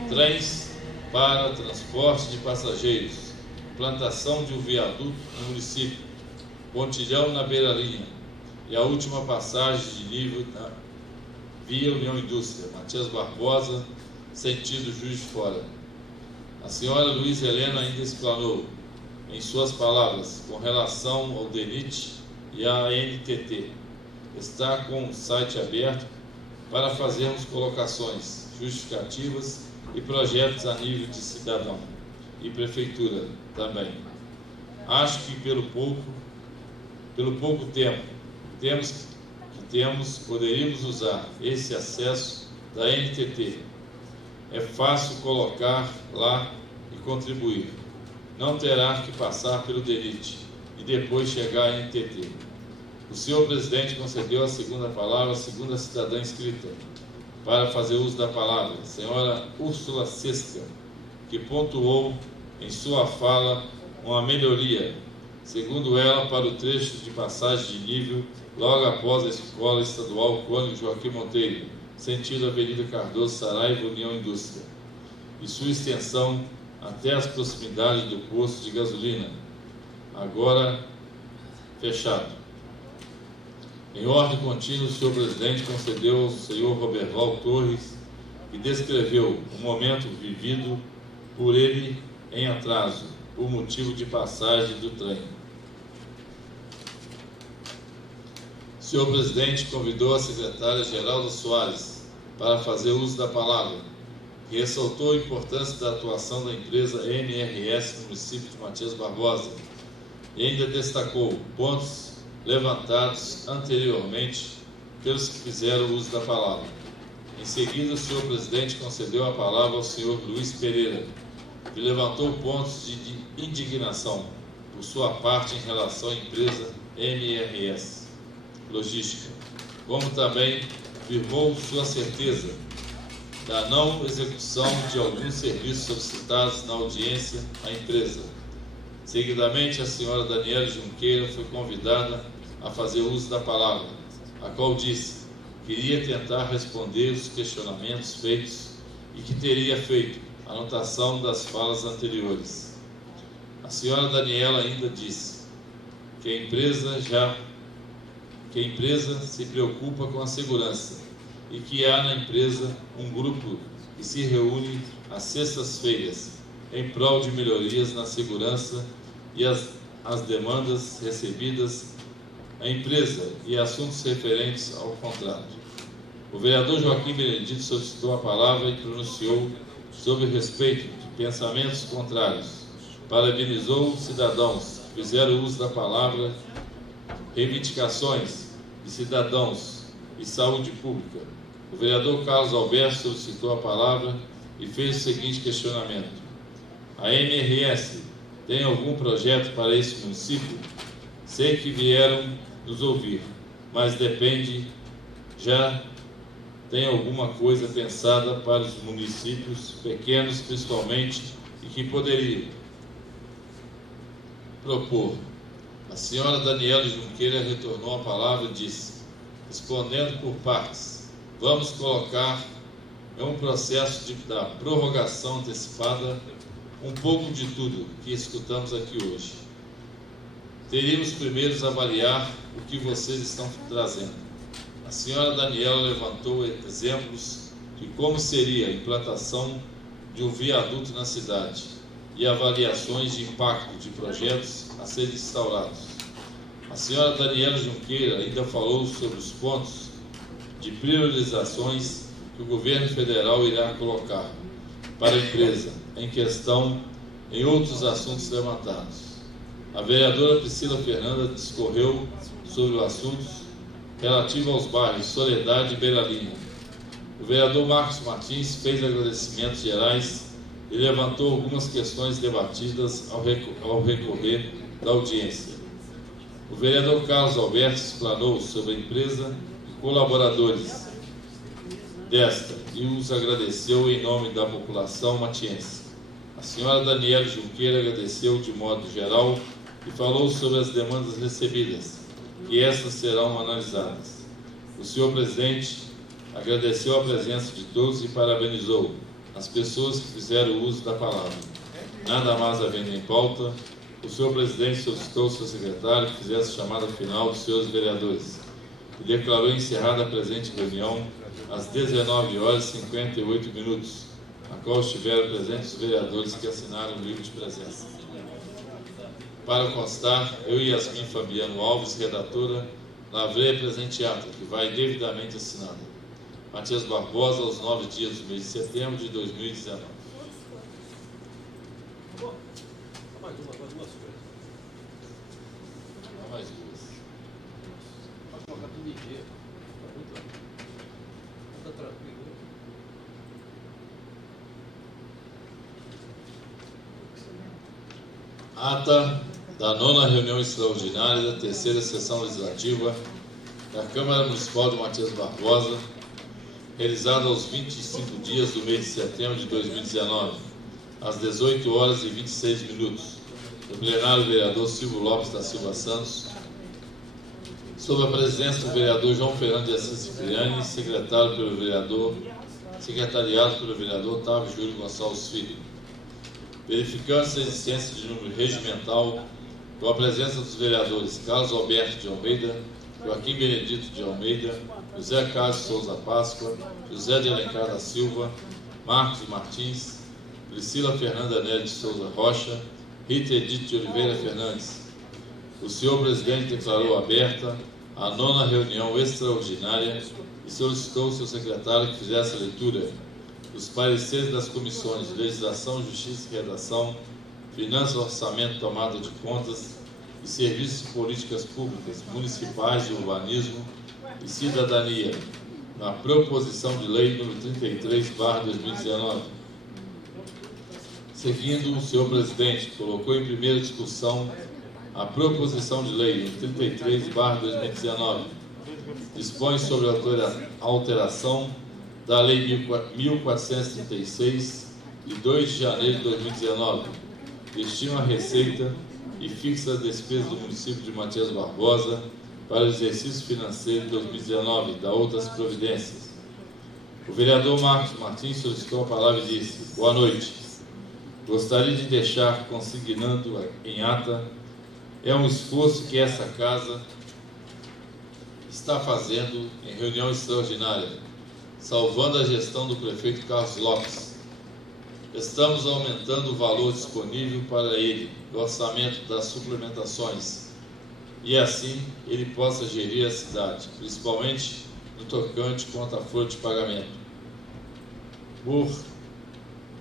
trens para transporte de passageiros, implantação de um viaduto no município, pontilhão na beira-linha e a última passagem de nível na via União Indústria, Matias Barbosa, sentido Juiz de Fora. A senhora Luísa Helena ainda explanou, em suas palavras, com relação ao DENIT e à NTT. Está com o site aberto para fazermos colocações justificativas e projetos a nível de cidadão e prefeitura também. Acho que pelo pouco tempo poderíamos usar esse acesso da NTT. É fácil colocar lá e contribuir. Não terá que passar pelo DENIT e depois chegar à NTT. O senhor presidente concedeu a segunda palavra à segunda cidadã inscrita para fazer uso da palavra, a senhora Úrsula Sesca, que pontuou em sua fala uma melhoria, segundo ela, para o trecho de passagem de nível logo após a Escola Estadual Cônigo Joaquim Monteiro, sentido Avenida Cardoso Saraiva, União Indústria, e sua extensão até as proximidades do posto de gasolina, agora fechado. Em ordem contínua, o senhor presidente concedeu ao senhor Roberval Torres e descreveu o momento vivido por ele em atraso, por motivo de passagem do trem. O senhor presidente convidou a secretária Geralda Soares para fazer uso da palavra e ressaltou a importância da atuação da empresa MRS no município de Matias Barbosa e ainda destacou pontos levantados anteriormente pelos que fizeram uso da palavra. Em seguida, o senhor presidente concedeu a palavra ao senhor Luiz Pereira, que levantou pontos de indignação por sua parte em relação à empresa MRS Logística, como também afirmou sua certeza da não execução de alguns serviços solicitados na audiência à empresa. Seguidamente, a senhora Daniela Junqueira foi convidada a fazer uso da palavra, a qual disse que iria tentar responder os questionamentos feitos e que teria feito anotação das falas anteriores. A senhora Daniela ainda disse que a empresa se preocupa com a segurança e que há na empresa um grupo que se reúne às sextas-feiras em prol de melhorias na segurança e as demandas recebidas à empresa e assuntos referentes ao contrato. O vereador Joaquim Benedito solicitou a palavra e pronunciou sobre respeito de pensamentos contrários. Parabenizou os cidadãos que fizeram uso da palavra, reivindicações de cidadãos e saúde pública. O vereador Carlos Alberto solicitou a palavra e fez o seguinte questionamento: a MRS tem algum projeto para esse município? Sei que vieram nos ouvir, mas depende, já tem alguma coisa pensada para os municípios pequenos, principalmente, e que poderia propor. A senhora Daniela Junqueira retornou a palavra e disse, respondendo por partes, vamos colocar em um processo da prorrogação antecipada um pouco de tudo que escutamos aqui hoje. Teríamos primeiro avaliar o que vocês estão trazendo. A A senhora Daniela levantou exemplos de como seria a implantação de um viaduto na cidade e avaliações de impacto de projetos a serem instaurados. A senhora Daniela Junqueira ainda falou sobre os pontos de priorizações que o governo federal irá colocar para a empresa em questão em outros assuntos levantados. A vereadora Priscila Fernanda discorreu sobre os assuntos relativos aos bairros Soledade e Beira-Linha. O vereador Marcos Martins fez agradecimentos gerais e levantou algumas questões debatidas ao recorrer da audiência. O vereador Carlos Alberto explanou sobre a empresa e colaboradores desta e os agradeceu em nome da população matiense. A senhora Daniela Junqueira agradeceu de modo geral e falou sobre as demandas recebidas, que estas serão analisadas. O senhor presidente agradeceu a presença de todos e parabenizou as pessoas que fizeram uso da palavra. Nada mais havendo em pauta, o senhor presidente solicitou ao seu secretário que fizesse a chamada final dos senhores vereadores e declarou encerrada a presente reunião às 19h58, na qual estiveram presentes os vereadores que assinaram o livro de presença. Para constar, eu e Yasmin Fabiano Alves, redatora, lavrei a presente ata, que vai devidamente assinada. Matias Barbosa, aos 9 dias do mês de setembro de 2019. Mais duas coisas. Mais duas. Pode colocar tudo em dia. Tá tranquilo. Ata da 9ª reunião extraordinária da 3ª sessão legislativa da Câmara Municipal de Matias Barbosa, realizada aos 25 dias do mês de setembro de 2019, às 18h26, no plenário vereador Silvio Lopes da Silva Santos, sob a presença do vereador João Fernando de Assis Cipriani, secretariado pelo vereador Otávio Júlio Gonçalves Filho. Verificando-se a existência de número regimental, com a presença dos vereadores Carlos Alberto de Almeida, Joaquim Benedito de Almeida, José Carlos Souza Páscoa, José de Alencar da Silva, Marcos Martins, Priscila Fernanda Nery de Souza Rocha, Rita Edith de Oliveira Fernandes. O senhor presidente declarou aberta a 9ª reunião extraordinária e solicitou ao seu secretário que fizesse a leitura dos pareceres das comissões de Legislação, Justiça e Redação, Finanças, Orçamento, Tomada de Contas e Serviços e Políticas Públicas Municipais de Urbanismo e Cidadania, na proposição de lei número 33/2019. Seguindo, o senhor presidente colocou em primeira discussão a proposição de lei número 33/2019, dispõe sobre a alteração da Lei 1436, de 2 de janeiro de 2019, destina a receita e fixa as despesas do município de Matias Barbosa para o exercício financeiro de 2019 e dá outras providências. O vereador Marcos Martins solicitou a palavra e disse: boa noite. Gostaria de deixar consignando em ata é um esforço que essa casa está fazendo em reunião extraordinária, salvando a gestão do prefeito Carlos Lopes. Estamos aumentando o valor disponível para ele do orçamento das suplementações e assim ele possa gerir a cidade, principalmente no tocante quanto à folha de pagamento.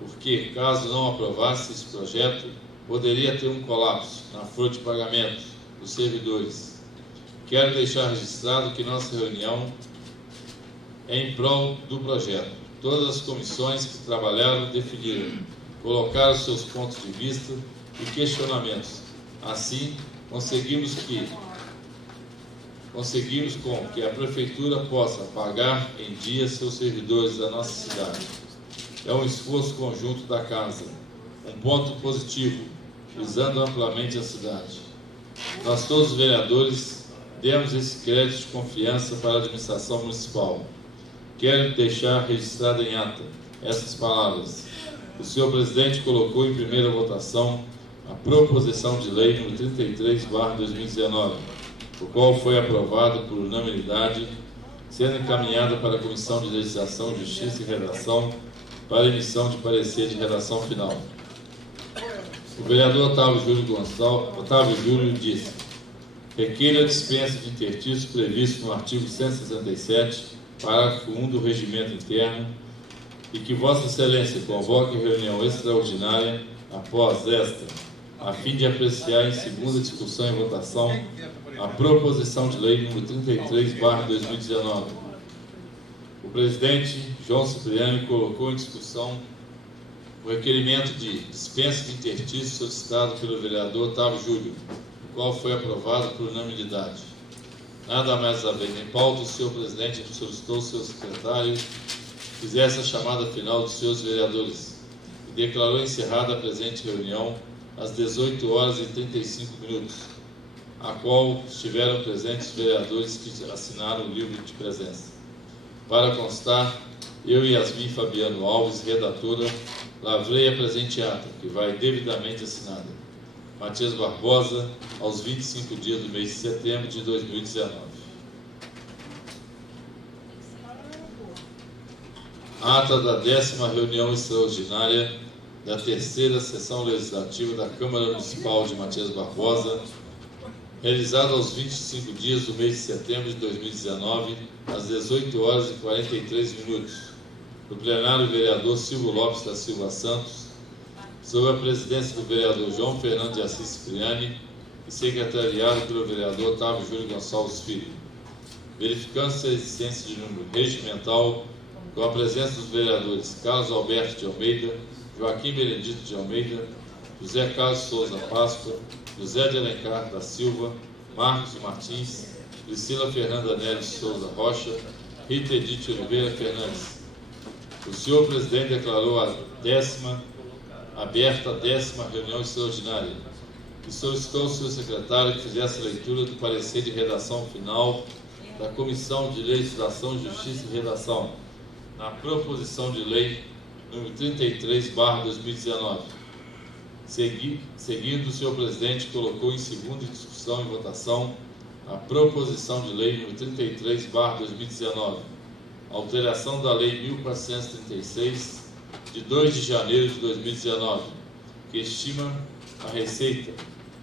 Porque, caso não aprovasse esse projeto, poderia ter um colapso na folha de pagamento dos servidores. Quero deixar registrado que nossa reunião é em prol do projeto. Todas as comissões que trabalharam definiram, colocaram seus pontos de vista e questionamentos. Assim, conseguimos com que a Prefeitura possa pagar em dia seus servidores da nossa cidade. É um esforço conjunto da Casa, um ponto positivo, visando amplamente a cidade. Nós todos os vereadores demos esse crédito de confiança para a administração municipal. Quero deixar registrado em ata essas palavras. O senhor presidente colocou em primeira votação a proposição de lei número 33/2019, o qual foi aprovado por unanimidade sendo encaminhada para a Comissão de Legislação, Justiça e Redação para emissão de parecer de redação final. O vereador Otávio Júlio disse: requeira a dispensa de interstício previsto no artigo 167, parágrafo 1 do Regimento Interno, e que Vossa Excelência convoque reunião extraordinária após esta, a fim de apreciar em segunda discussão e votação a proposição de lei número 33/2019. O presidente João Cipriani colocou em discussão o requerimento de dispensa de interstício solicitado pelo vereador Otávio Júlio, o qual foi aprovado por unanimidade. Nada mais havendo em pauta, o senhor presidente solicitou ao seu secretário que fizesse a chamada final dos seus vereadores e declarou encerrada a presente reunião às 18h35, a qual estiveram presentes os vereadores que assinaram o livro de presença. Para constar, eu e Yasmin Fabiano Alves, redatora, lavrei a presente ata, que vai devidamente assinada. Matias Barbosa, aos 25 dias do mês de setembro de 2019. Ata da 10ª reunião extraordinária da 3ª sessão legislativa da Câmara Municipal de Matias Barbosa, realizada aos 25 dias do mês de setembro de 2019, às 18h43, no plenário vereador Silvio Lopes da Silva Santos, sob a presidência do vereador João Fernando de Assis Cipriani e secretariado pelo vereador Otávio Júlio Gonçalves Filho, verificando-se a existência de número regimental, com a presença dos vereadores Carlos Alberto de Almeida, Joaquim Benedito de Almeida, José Carlos Souza Páscoa, José de Alencar da Silva, Marcos Martins, Priscila Fernanda Neves Souza Rocha, Rita Edith Oliveira Fernandes. O senhor presidente declarou aberta a 10ª reunião extraordinária e solicitou ao seu secretário que fizesse a leitura do parecer de redação final da Comissão de Legislação, Justiça e Redação na proposição de lei número 33/2019. Seguindo, o senhor presidente colocou em segunda discussão e votação a proposição de lei número 33/2019, alteração da lei 1436, de 2 de janeiro de 2019, que estima a receita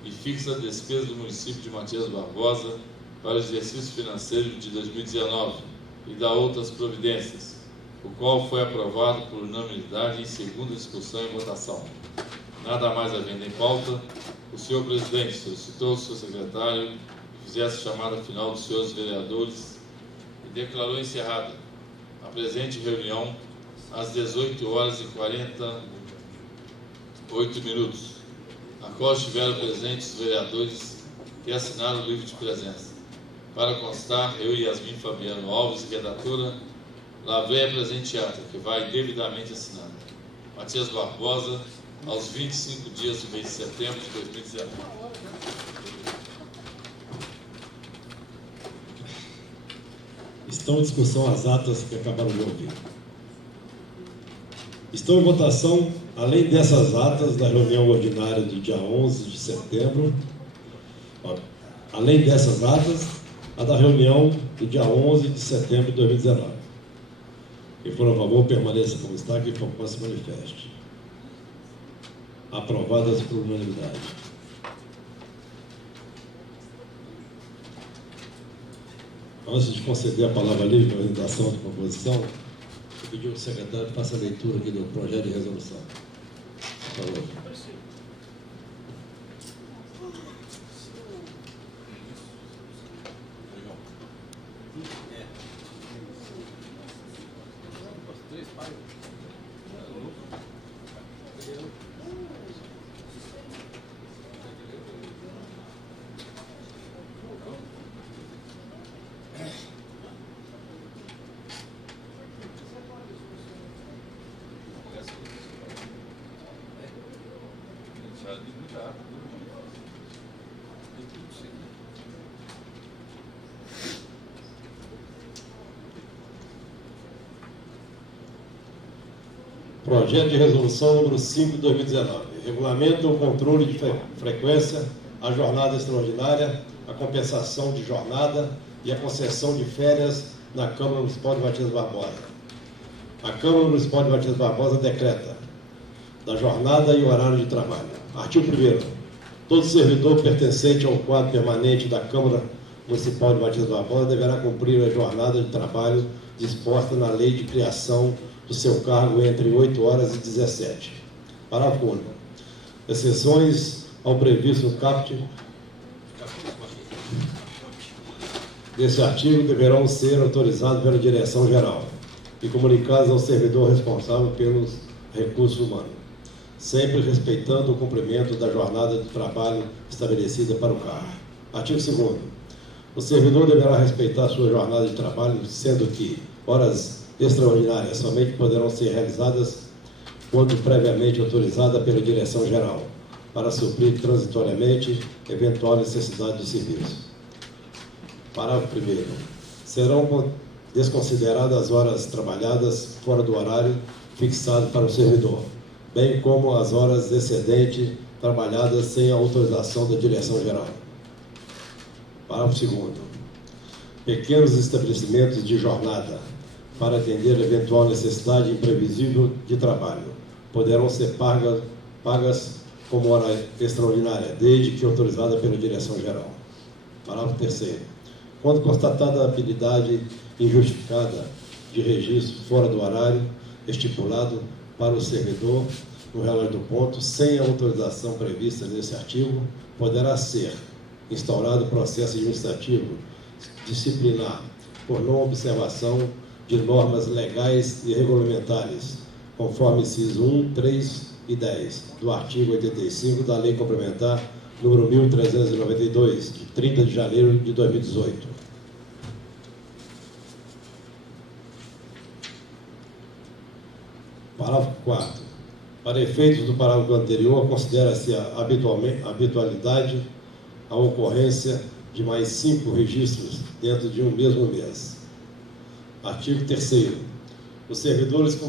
e fixa a despesa do município de Matias Barbosa para o exercício financeiro de 2019 e dá outras providências, o qual foi aprovado por unanimidade em segunda discussão e votação. Nada mais havendo em pauta, o senhor presidente solicitou ao seu secretário que fizesse a chamada final dos senhores vereadores e declarou encerrada a presente reunião às 18h48, a qual estiveram presentes os vereadores que assinaram o livro de presença. Para constar, eu e Yasmin Fabiano Alves, redatora, lavrei a presente ata, que vai devidamente assinada. Matias Barbosa, aos 25 dias do mês de setembro de 2019. Estão em discussão as atas que acabaram de ouvir. Estão em votação, além dessas atas da reunião ordinária do dia 11 de setembro, além dessas atas, a da reunião do dia 11 de setembro de 2019. Quem for a favor, permaneça como está, quem for contra, se manifeste. Aprovadas por unanimidade. Antes de conceder a palavra livre para a apresentação da proposição, eu pedi ao secretário que faça a leitura aqui do projeto de resolução. Por favor. Projeto de resolução número 5 de 2019. Regulamenta o controle de frequência, a jornada extraordinária, a compensação de jornada e a concessão de férias na Câmara Municipal de Matias Barbosa. A Câmara Municipal de Matias Barbosa decreta da jornada e horário de trabalho. Artigo 1º. Todo servidor pertencente ao quadro permanente da Câmara Municipal de Matias Barbosa deverá cumprir a jornada de trabalho disposta na lei de criação do seu cargo entre 8 horas e 17. Parágrafo único. Exceções ao previsto no caput desse artigo deverão ser autorizadas pela Direção-Geral e comunicadas ao servidor responsável pelos recursos humanos, sempre respeitando o cumprimento da jornada de trabalho estabelecida para o cargo. Artigo 2º. O servidor deverá respeitar sua jornada de trabalho, sendo que horas extraordinárias somente poderão ser realizadas quando previamente autorizada pela Direção-Geral, para suprir transitoriamente eventual necessidade de serviço. Parágrafo 1º. Serão desconsideradas as horas trabalhadas fora do horário fixado para o servidor, bem como as horas excedentes trabalhadas sem a autorização da Direção-Geral. Parágrafo 2º. Pequenos estabelecimentos de jornada, para atender a eventual necessidade imprevisível de trabalho, poderão ser pagas como hora extraordinária, desde que autorizada pela Direção-Geral. Parágrafo 3º. Quando constatada a habilidade injustificada de registro fora do horário estipulado para o servidor no relógio do ponto, sem a autorização prevista nesse artigo, poderá ser instaurado processo administrativo disciplinar por não observação de normas legais e regulamentares, conforme inciso 1, 3 e 10 do artigo 85 da Lei Complementar número 1392, de 30 de janeiro de 2018. Parágrafo 4º. Para efeitos do parágrafo anterior, considera-se a habitualidade a ocorrência de mais 5 registros dentro de um mesmo mês. Artigo 3º. Os servidores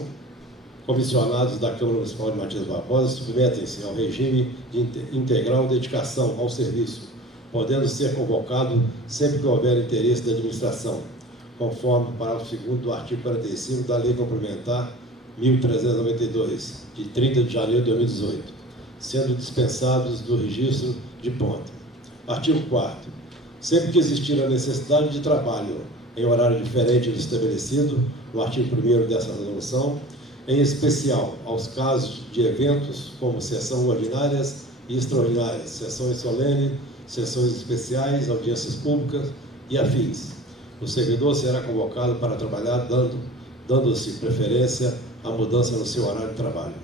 comissionados da Câmara Municipal de Matias Barbosa submetem-se ao regime de integral dedicação ao serviço, podendo ser convocado sempre que houver interesse da administração, conforme o parágrafo 2º do artigo 45 da Lei Complementar 1392, de 30 de janeiro de 2018, sendo dispensados do registro de ponta. Artigo 4º. Sempre que existir a necessidade de trabalho em horário diferente do estabelecido no artigo 1º dessa resolução, em especial aos casos de eventos como sessões ordinárias e extraordinárias, sessões solenes, sessões especiais, audiências públicas e afins, o servidor será convocado para trabalhar dando-se preferência à mudança no seu horário de trabalho,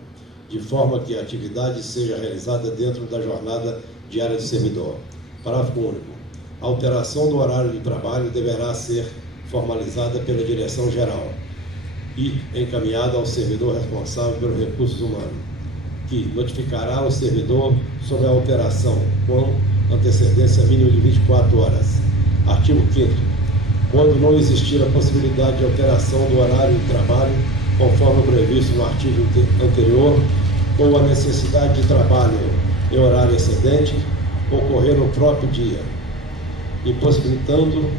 de forma que a atividade seja realizada dentro da jornada diária do servidor. Parágrafo único. A alteração do horário de trabalho deverá ser formalizada pela Direção-Geral e encaminhada ao servidor responsável pelos recursos humanos, que notificará o servidor sobre a alteração com antecedência mínima de 24 horas. Artigo 5º. Quando não existir a possibilidade de alteração do horário de trabalho, conforme previsto no artigo anterior, ou a necessidade de trabalho em horário excedente, ocorrer no próprio dia, impossibilitando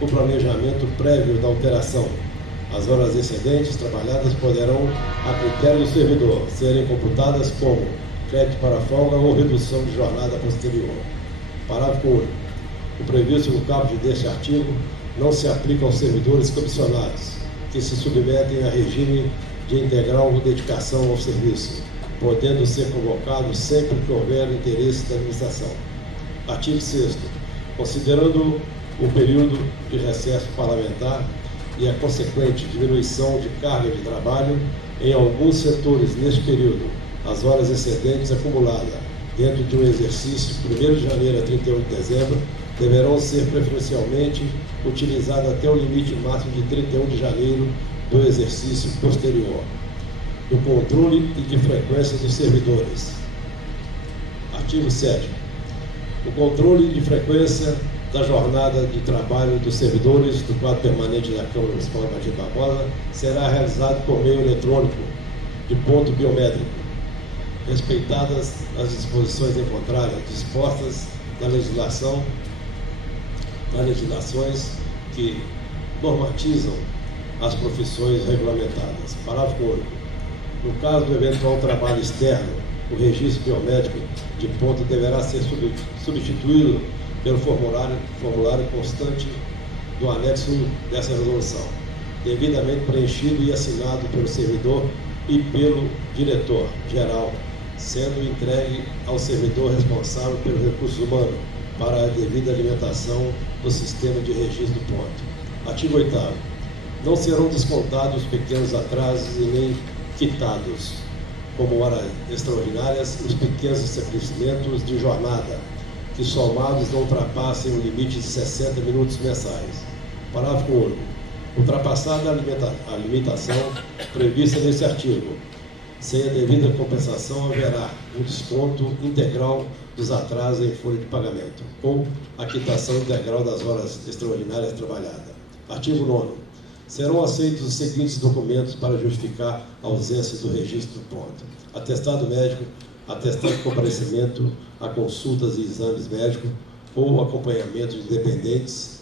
o planejamento prévio da alteração. As horas excedentes trabalhadas poderão, a critério do servidor, serem computadas como crédito para folga ou redução de jornada posterior. Parágrafo único. O previsto no caput deste artigo não se aplica aos servidores comissionados, que se submetem a regime de integral dedicação ao serviço, podendo ser convocados sempre que houver interesse da administração. Artigo 6º. Considerando o período de recesso parlamentar e a consequente diminuição de carga de trabalho em alguns setores neste período, as horas excedentes acumuladas dentro de um exercício de 1º de janeiro a 31 de dezembro deverão ser preferencialmente utilizadas até o limite máximo de 31 de janeiro do exercício posterior, do controle e de frequência dos servidores. Artigo 7º. O controle de frequência da jornada de trabalho dos servidores do quadro permanente da Câmara Municipal de Matias Barbosa será realizado por meio eletrônico de ponto biométrico, respeitadas as disposições em contrário dispostas nas legislações que normatizam as profissões regulamentadas. Parágrafo único. No caso do eventual trabalho externo, o registro biométrico de ponto deverá ser substituído pelo formulário constante do anexo 1 dessa resolução, devidamente preenchido e assinado pelo servidor e pelo diretor-geral, sendo entregue ao servidor responsável pelos recursos humanos para a devida alimentação do sistema de registro do ponto. Artigo 8º. Não serão descontados pequenos atrasos e nem quitados, como horas extraordinárias, os pequenos estabelecimentos de jornada, que somados não ultrapassem o limite de 60 minutos mensais. Parágrafo único. Ultrapassada a limitação prevista nesse artigo, sem a devida compensação, haverá um desconto integral dos atrasos em folha de pagamento ou a quitação integral das horas extraordinárias trabalhadas. Artigo 9º. Serão aceitos os seguintes documentos para justificar a ausência do registro do ponto: atestado médico, atestado de comparecimento a consultas e exames médicos ou acompanhamento de dependentes,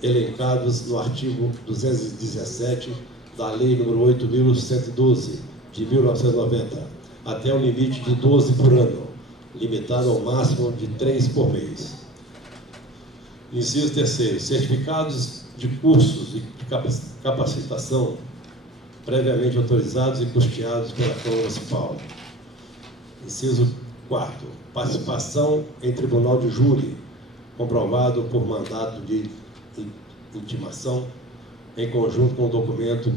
elencados no artigo 217 da Lei nº 8.112, de 1990, até o limite de 12 por ano, limitado ao máximo de 3 por mês. Inciso 3º. Certificados de cursos de capacitação previamente autorizados e custeados pela Câmara Municipal. Inciso 4º. Participação em tribunal de júri, comprovado por mandato de intimação, em conjunto com o documento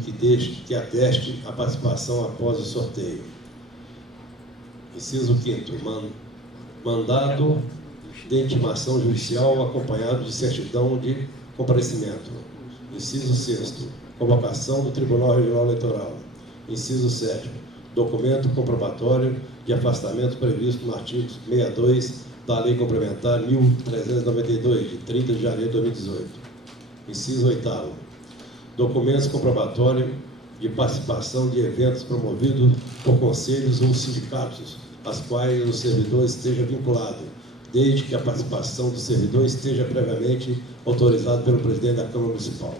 que ateste a participação após o sorteio. Inciso 5º. Mandado de intimação judicial acompanhado de certidão de comparecimento. Inciso 6º. Convocação do Tribunal Regional Eleitoral. Inciso 7º. Documento comprobatório de afastamento previsto no artigo 62 da Lei Complementar 1392, de 30 de janeiro de 2018. Inciso 8º. Documentos comprobatórios de participação de eventos promovidos por conselhos ou sindicatos, às quais o servidor esteja vinculado, desde que a participação do servidor esteja previamente autorizada pelo presidente da Câmara Municipal.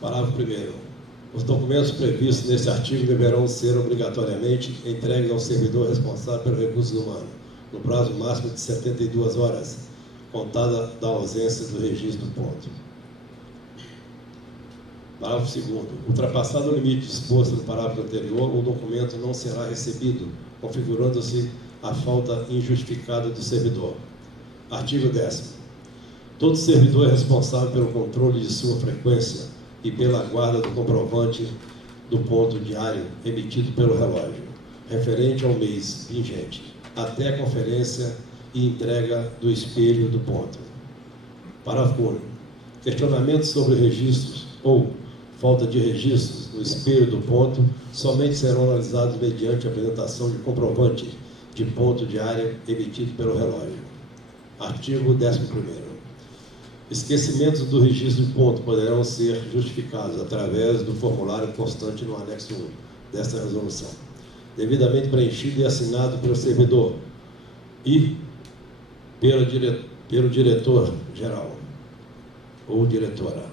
Parágrafo 1º. Os documentos previstos neste artigo deverão ser obrigatoriamente entregues ao servidor responsável pelos recursos humanos, no prazo máximo de 72 horas, contada da ausência do registro do ponto. Parágrafo 2º. Ultrapassado o limite disposto no parágrafo anterior, o documento não será recebido, configurando-se a falta injustificada do servidor. Artigo 10º. Todo servidor é responsável pelo controle de sua frequência e pela guarda do comprovante do ponto diário emitido pelo relógio, referente ao mês vigente, até a conferência e entrega do espelho do ponto. Parágrafo único. Questionamentos sobre registros ou falta de registros no espelho do ponto somente serão analisados mediante a apresentação de comprovante de ponto diário emitido pelo relógio. Artigo 11º. Esquecimentos do registro de ponto poderão ser justificados através do formulário constante no anexo 1 desta resolução, devidamente preenchido e assinado pelo servidor e pelo diretor-geral ou diretora,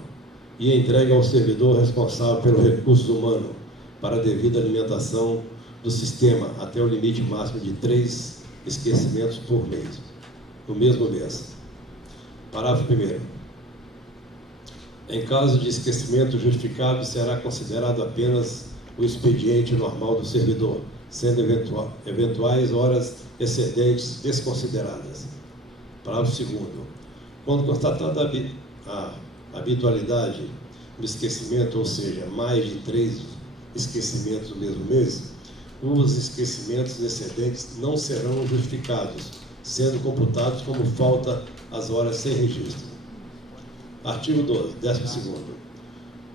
e entregue ao servidor responsável pelo recurso humano para a devida alimentação do sistema até o limite máximo de 3 esquecimentos por mês, no mesmo mês. Parágrafo 1º. Em caso de esquecimento justificado, será considerado apenas o expediente normal do servidor, sendo eventuais horas excedentes desconsideradas. Parágrafo 2º. Quando constatada a habitualidade do esquecimento, ou seja, mais de 3 esquecimentos no mesmo mês, os esquecimentos excedentes não serão justificados, sendo computados como falta as horas sem registro. Artigo 12º.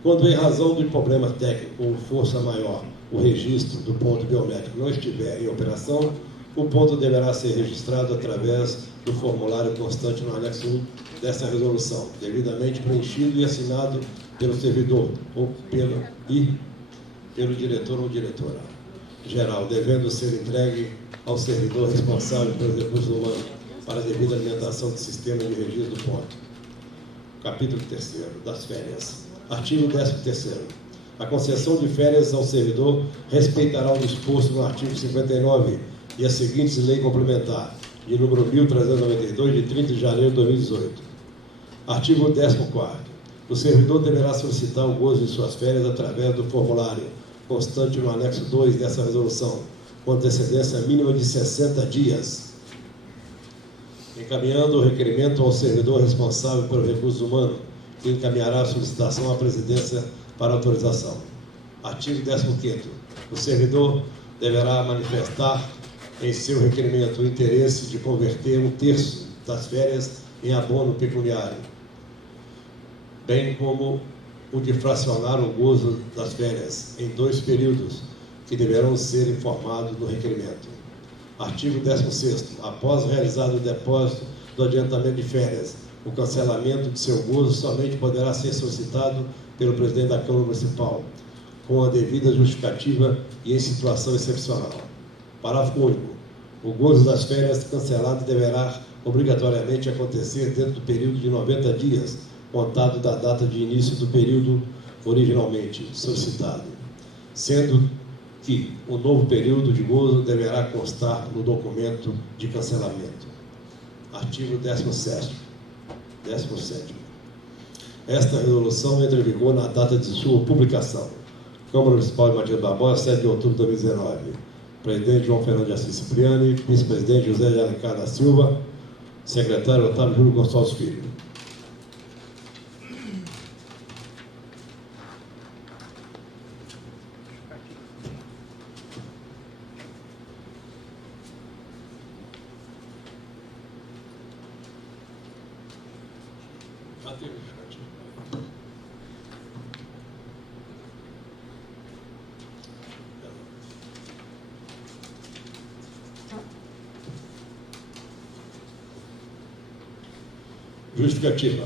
Quando, em razão de problema técnico ou força maior, o registro do ponto biométrico não estiver em operação, o ponto deverá ser registrado através do formulário constante no anexo 1 desta resolução, devidamente preenchido e assinado pelo servidor ou pelo diretor ou diretora geral, devendo ser entregue ao servidor responsável pelos recursos humanos para a devida alimentação do sistema de registro do ponto. capítulo 3º, das férias. Artigo 13º. A concessão de férias ao servidor respeitará o disposto no artigo 59 e as seguintes leis complementar, de número 1392, de 30 de janeiro de 2018. Artigo 14º. O servidor deverá solicitar o gozo de suas férias através do formulário constante no anexo 2 dessa resolução, com antecedência mínima de 60 dias, encaminhando o requerimento ao servidor responsável pelo recurso humano, que encaminhará a solicitação à presidência para autorização. Artigo 15º. O servidor deverá manifestar em seu requerimento o interesse de converter 1/3 das férias em abono pecuniário, bem como o de fracionar o gozo das férias em 2 períodos, que deverão ser informados no requerimento. Artigo 16º. Após realizado o depósito do adiantamento de férias, o cancelamento de seu gozo somente poderá ser solicitado pelo presidente da Câmara Municipal, com a devida justificativa e em situação excepcional. Parágrafo único. O gozo das férias canceladas deverá obrigatoriamente acontecer dentro do período de 90 dias, contado da data de início do período originalmente solicitado, sendo que o novo período de gozo deverá constar no documento de cancelamento. Artigo 17º. Esta resolução entra em vigor na data de sua publicação. Câmara Municipal de Matias Barbosa, 7 de outubro de 2019. Presidente João Fernando de Assis Cipriani, vice-presidente José de Alencar da Silva, secretário Otávio Júlio Gonçalves Filho. Justificativa.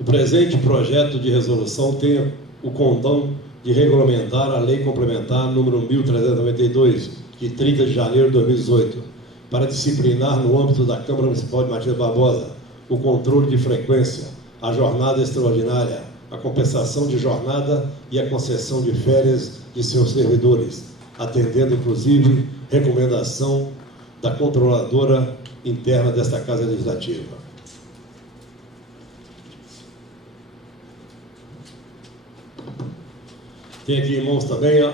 O presente projeto de resolução tem o condão de regulamentar a Lei Complementar número 1392, de 30 de janeiro de 2018, para disciplinar no âmbito da Câmara Municipal de Matias Barbosa o controle de frequência, a jornada extraordinária, a compensação de jornada e a concessão de férias de seus servidores, atendendo inclusive recomendação da controladora interna desta Casa Legislativa. Tem aqui em mãos também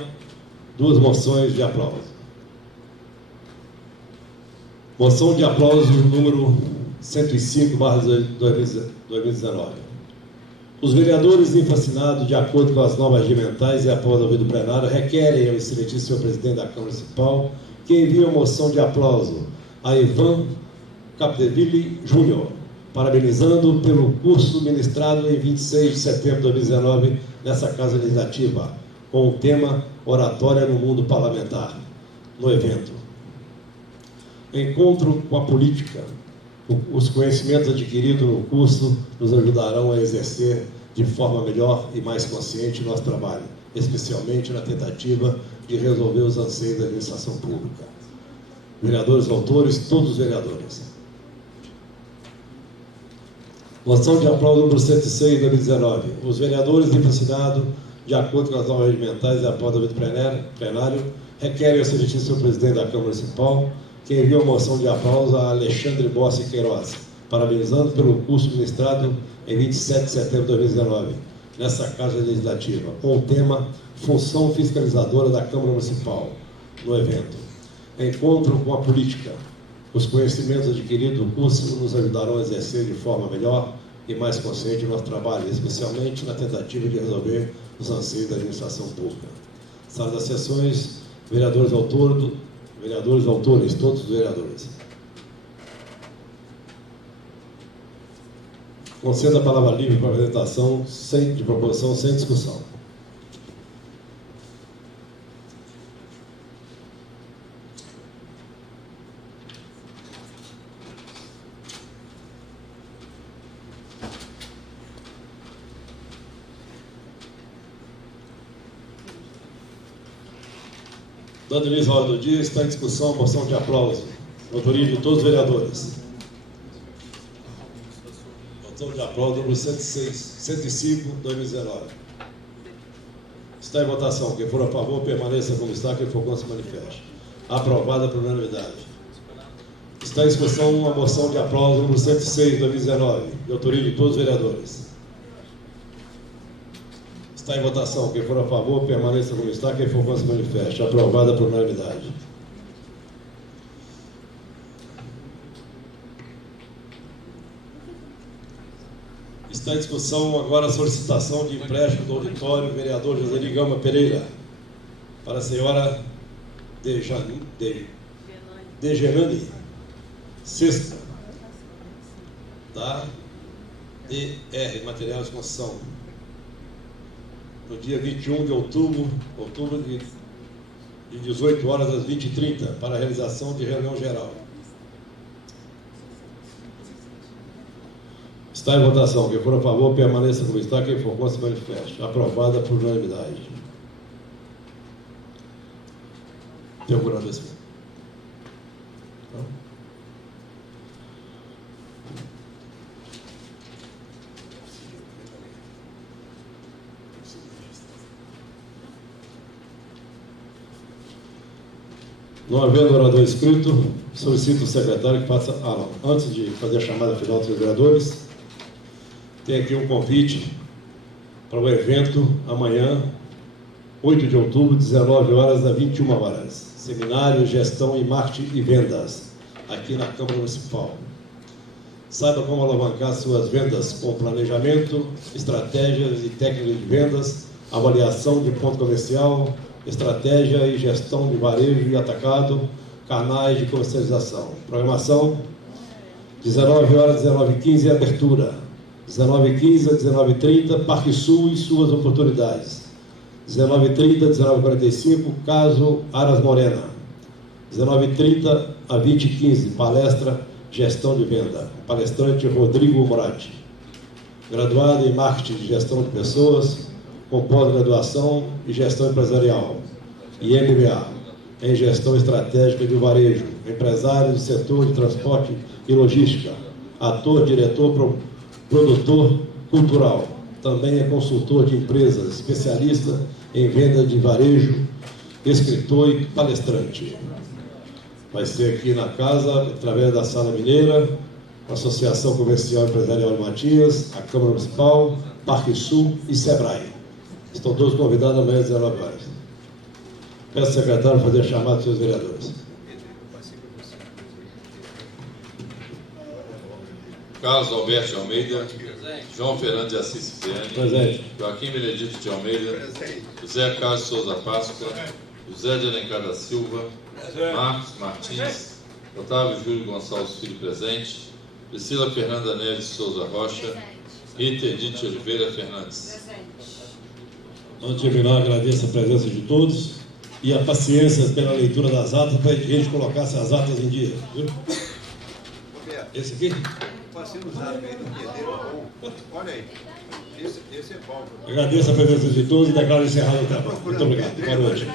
2 moções de aplauso. Moção de aplauso número 105/2019. Os vereadores infacinados, de acordo com as normas regimentais e após ouvido plenário, requerem ao excelentíssimo senhor presidente da Câmara Municipal que envie a moção de aplauso a Ivan Capdeville Júnior, parabenizando pelo curso ministrado em 26 de setembro de 2019 nessa Casa Legislativa, com o tema Oratória no Mundo Parlamentar, no evento. Encontro com a política. Os conhecimentos adquiridos no curso nos ajudarão a exercer de forma melhor e mais consciente nosso trabalho, especialmente na tentativa de resolver os anseios da administração pública. Vereadores autores, todos os vereadores. Moção de aplauso número 106 de 2019. Os vereadores infacinados, de acordo com as normas regimentais e após o ouvido plenário, requerem ao excelentíssimo senhor presidente da Câmara Municipal que envie uma moção de aplauso a Alexandre Bossi Queiroz, parabenizando pelo curso ministrado em 27 de setembro de 2019, nessa Casa Legislativa, com o tema Função Fiscalizadora da Câmara Municipal, no evento. Encontro com a política. Os conhecimentos adquiridos no curso nos ajudarão a exercer de forma melhor e mais consciente o nosso trabalho, especialmente na tentativa de resolver os anseios da administração pública. Sala das sessões, vereadores autores, todos os vereadores. Concedo a palavra livre para apresentação de proposição sem discussão. Dando início à ordem do dia, está em discussão a moção de aplauso, autoria de todos os vereadores. Votação de aprovo número 105, 2019. Está em votação. Quem for a favor, permaneça como está. Quem for contra, se manifeste. Aprovada por unanimidade. Está em discussão uma moção de aplauso número 106, 2019, de autoria de todos os vereadores. Está em votação. Quem for a favor, permaneça como está. Quem for contra, se manifeste. Aprovada por unanimidade. Está em discussão agora a solicitação de empréstimo do auditório vereador José Gama Pereira para a senhora Degenani Sexta, da DR, Materiais de Construção, no dia 21 de outubro de 18 horas às 20h30, para a realização de reunião geral. Está em votação. Quem for a favor, permaneça como está. Quem for contra, se manifeste. Aprovada por unanimidade. Tem algum agradecimento? Não? Não havendo orador inscrito, solicito o secretário que faça... não. Antes de fazer a chamada final dos vereadores, tem aqui um convite para o evento amanhã, 8 de outubro, 19 horas a 21 horas. Seminário, Gestão e Marketing e Vendas, aqui na Câmara Municipal. Saiba como alavancar suas vendas com planejamento, estratégias e técnicas de vendas, avaliação de ponto comercial, estratégia e gestão de varejo e atacado, canais de comercialização. Programação, 19 horas, 19h15, abertura. 19h15 a 19h30, Parque Sul e suas oportunidades. 19h30 a 19h45, Caso Aras Morena. 19h30 a 20h15, palestra Gestão de Venda. Palestrante Rodrigo Moratti. Graduado em Marketing de Gestão de Pessoas, com pós-graduação em Gestão Empresarial e MBA em Gestão Estratégica de Varejo. Empresário do setor de transporte e logística. Ator, diretor, produtor cultural, também é consultor de empresas, especialista em venda de varejo, escritor e palestrante. Vai ser aqui na casa, através da Sala Mineira, a Associação Comercial Empresarial de Matias, a Câmara Municipal, Parque Sul e Sebrae. Estão todos convidados amanhã às 19 horas. Peço ao secretário fazer a chamada dos seus vereadores. Carlos Alberto de Almeida, João Fernando de Assis Cipriani, Presente. Joaquim Benedito de Almeida, José Carlos Souza Páscoa, José de Alencar da Silva, Marcos Martins, Otávio Júlio Gonçalves Filho presente, Priscila Fernanda Neves Souza Rocha, Rita Edith Oliveira Fernandes. Antes de terminar, agradeço a presença de todos e a paciência pela leitura das atas, para a gente colocar essas atas em dia. Viu? Esse aqui? Passei no zap aí do dia dele, bom. Olha aí, esse é bom. Agradeço a presença de todos e declaro encerrado o trabalho. Muito obrigado. Boa noite.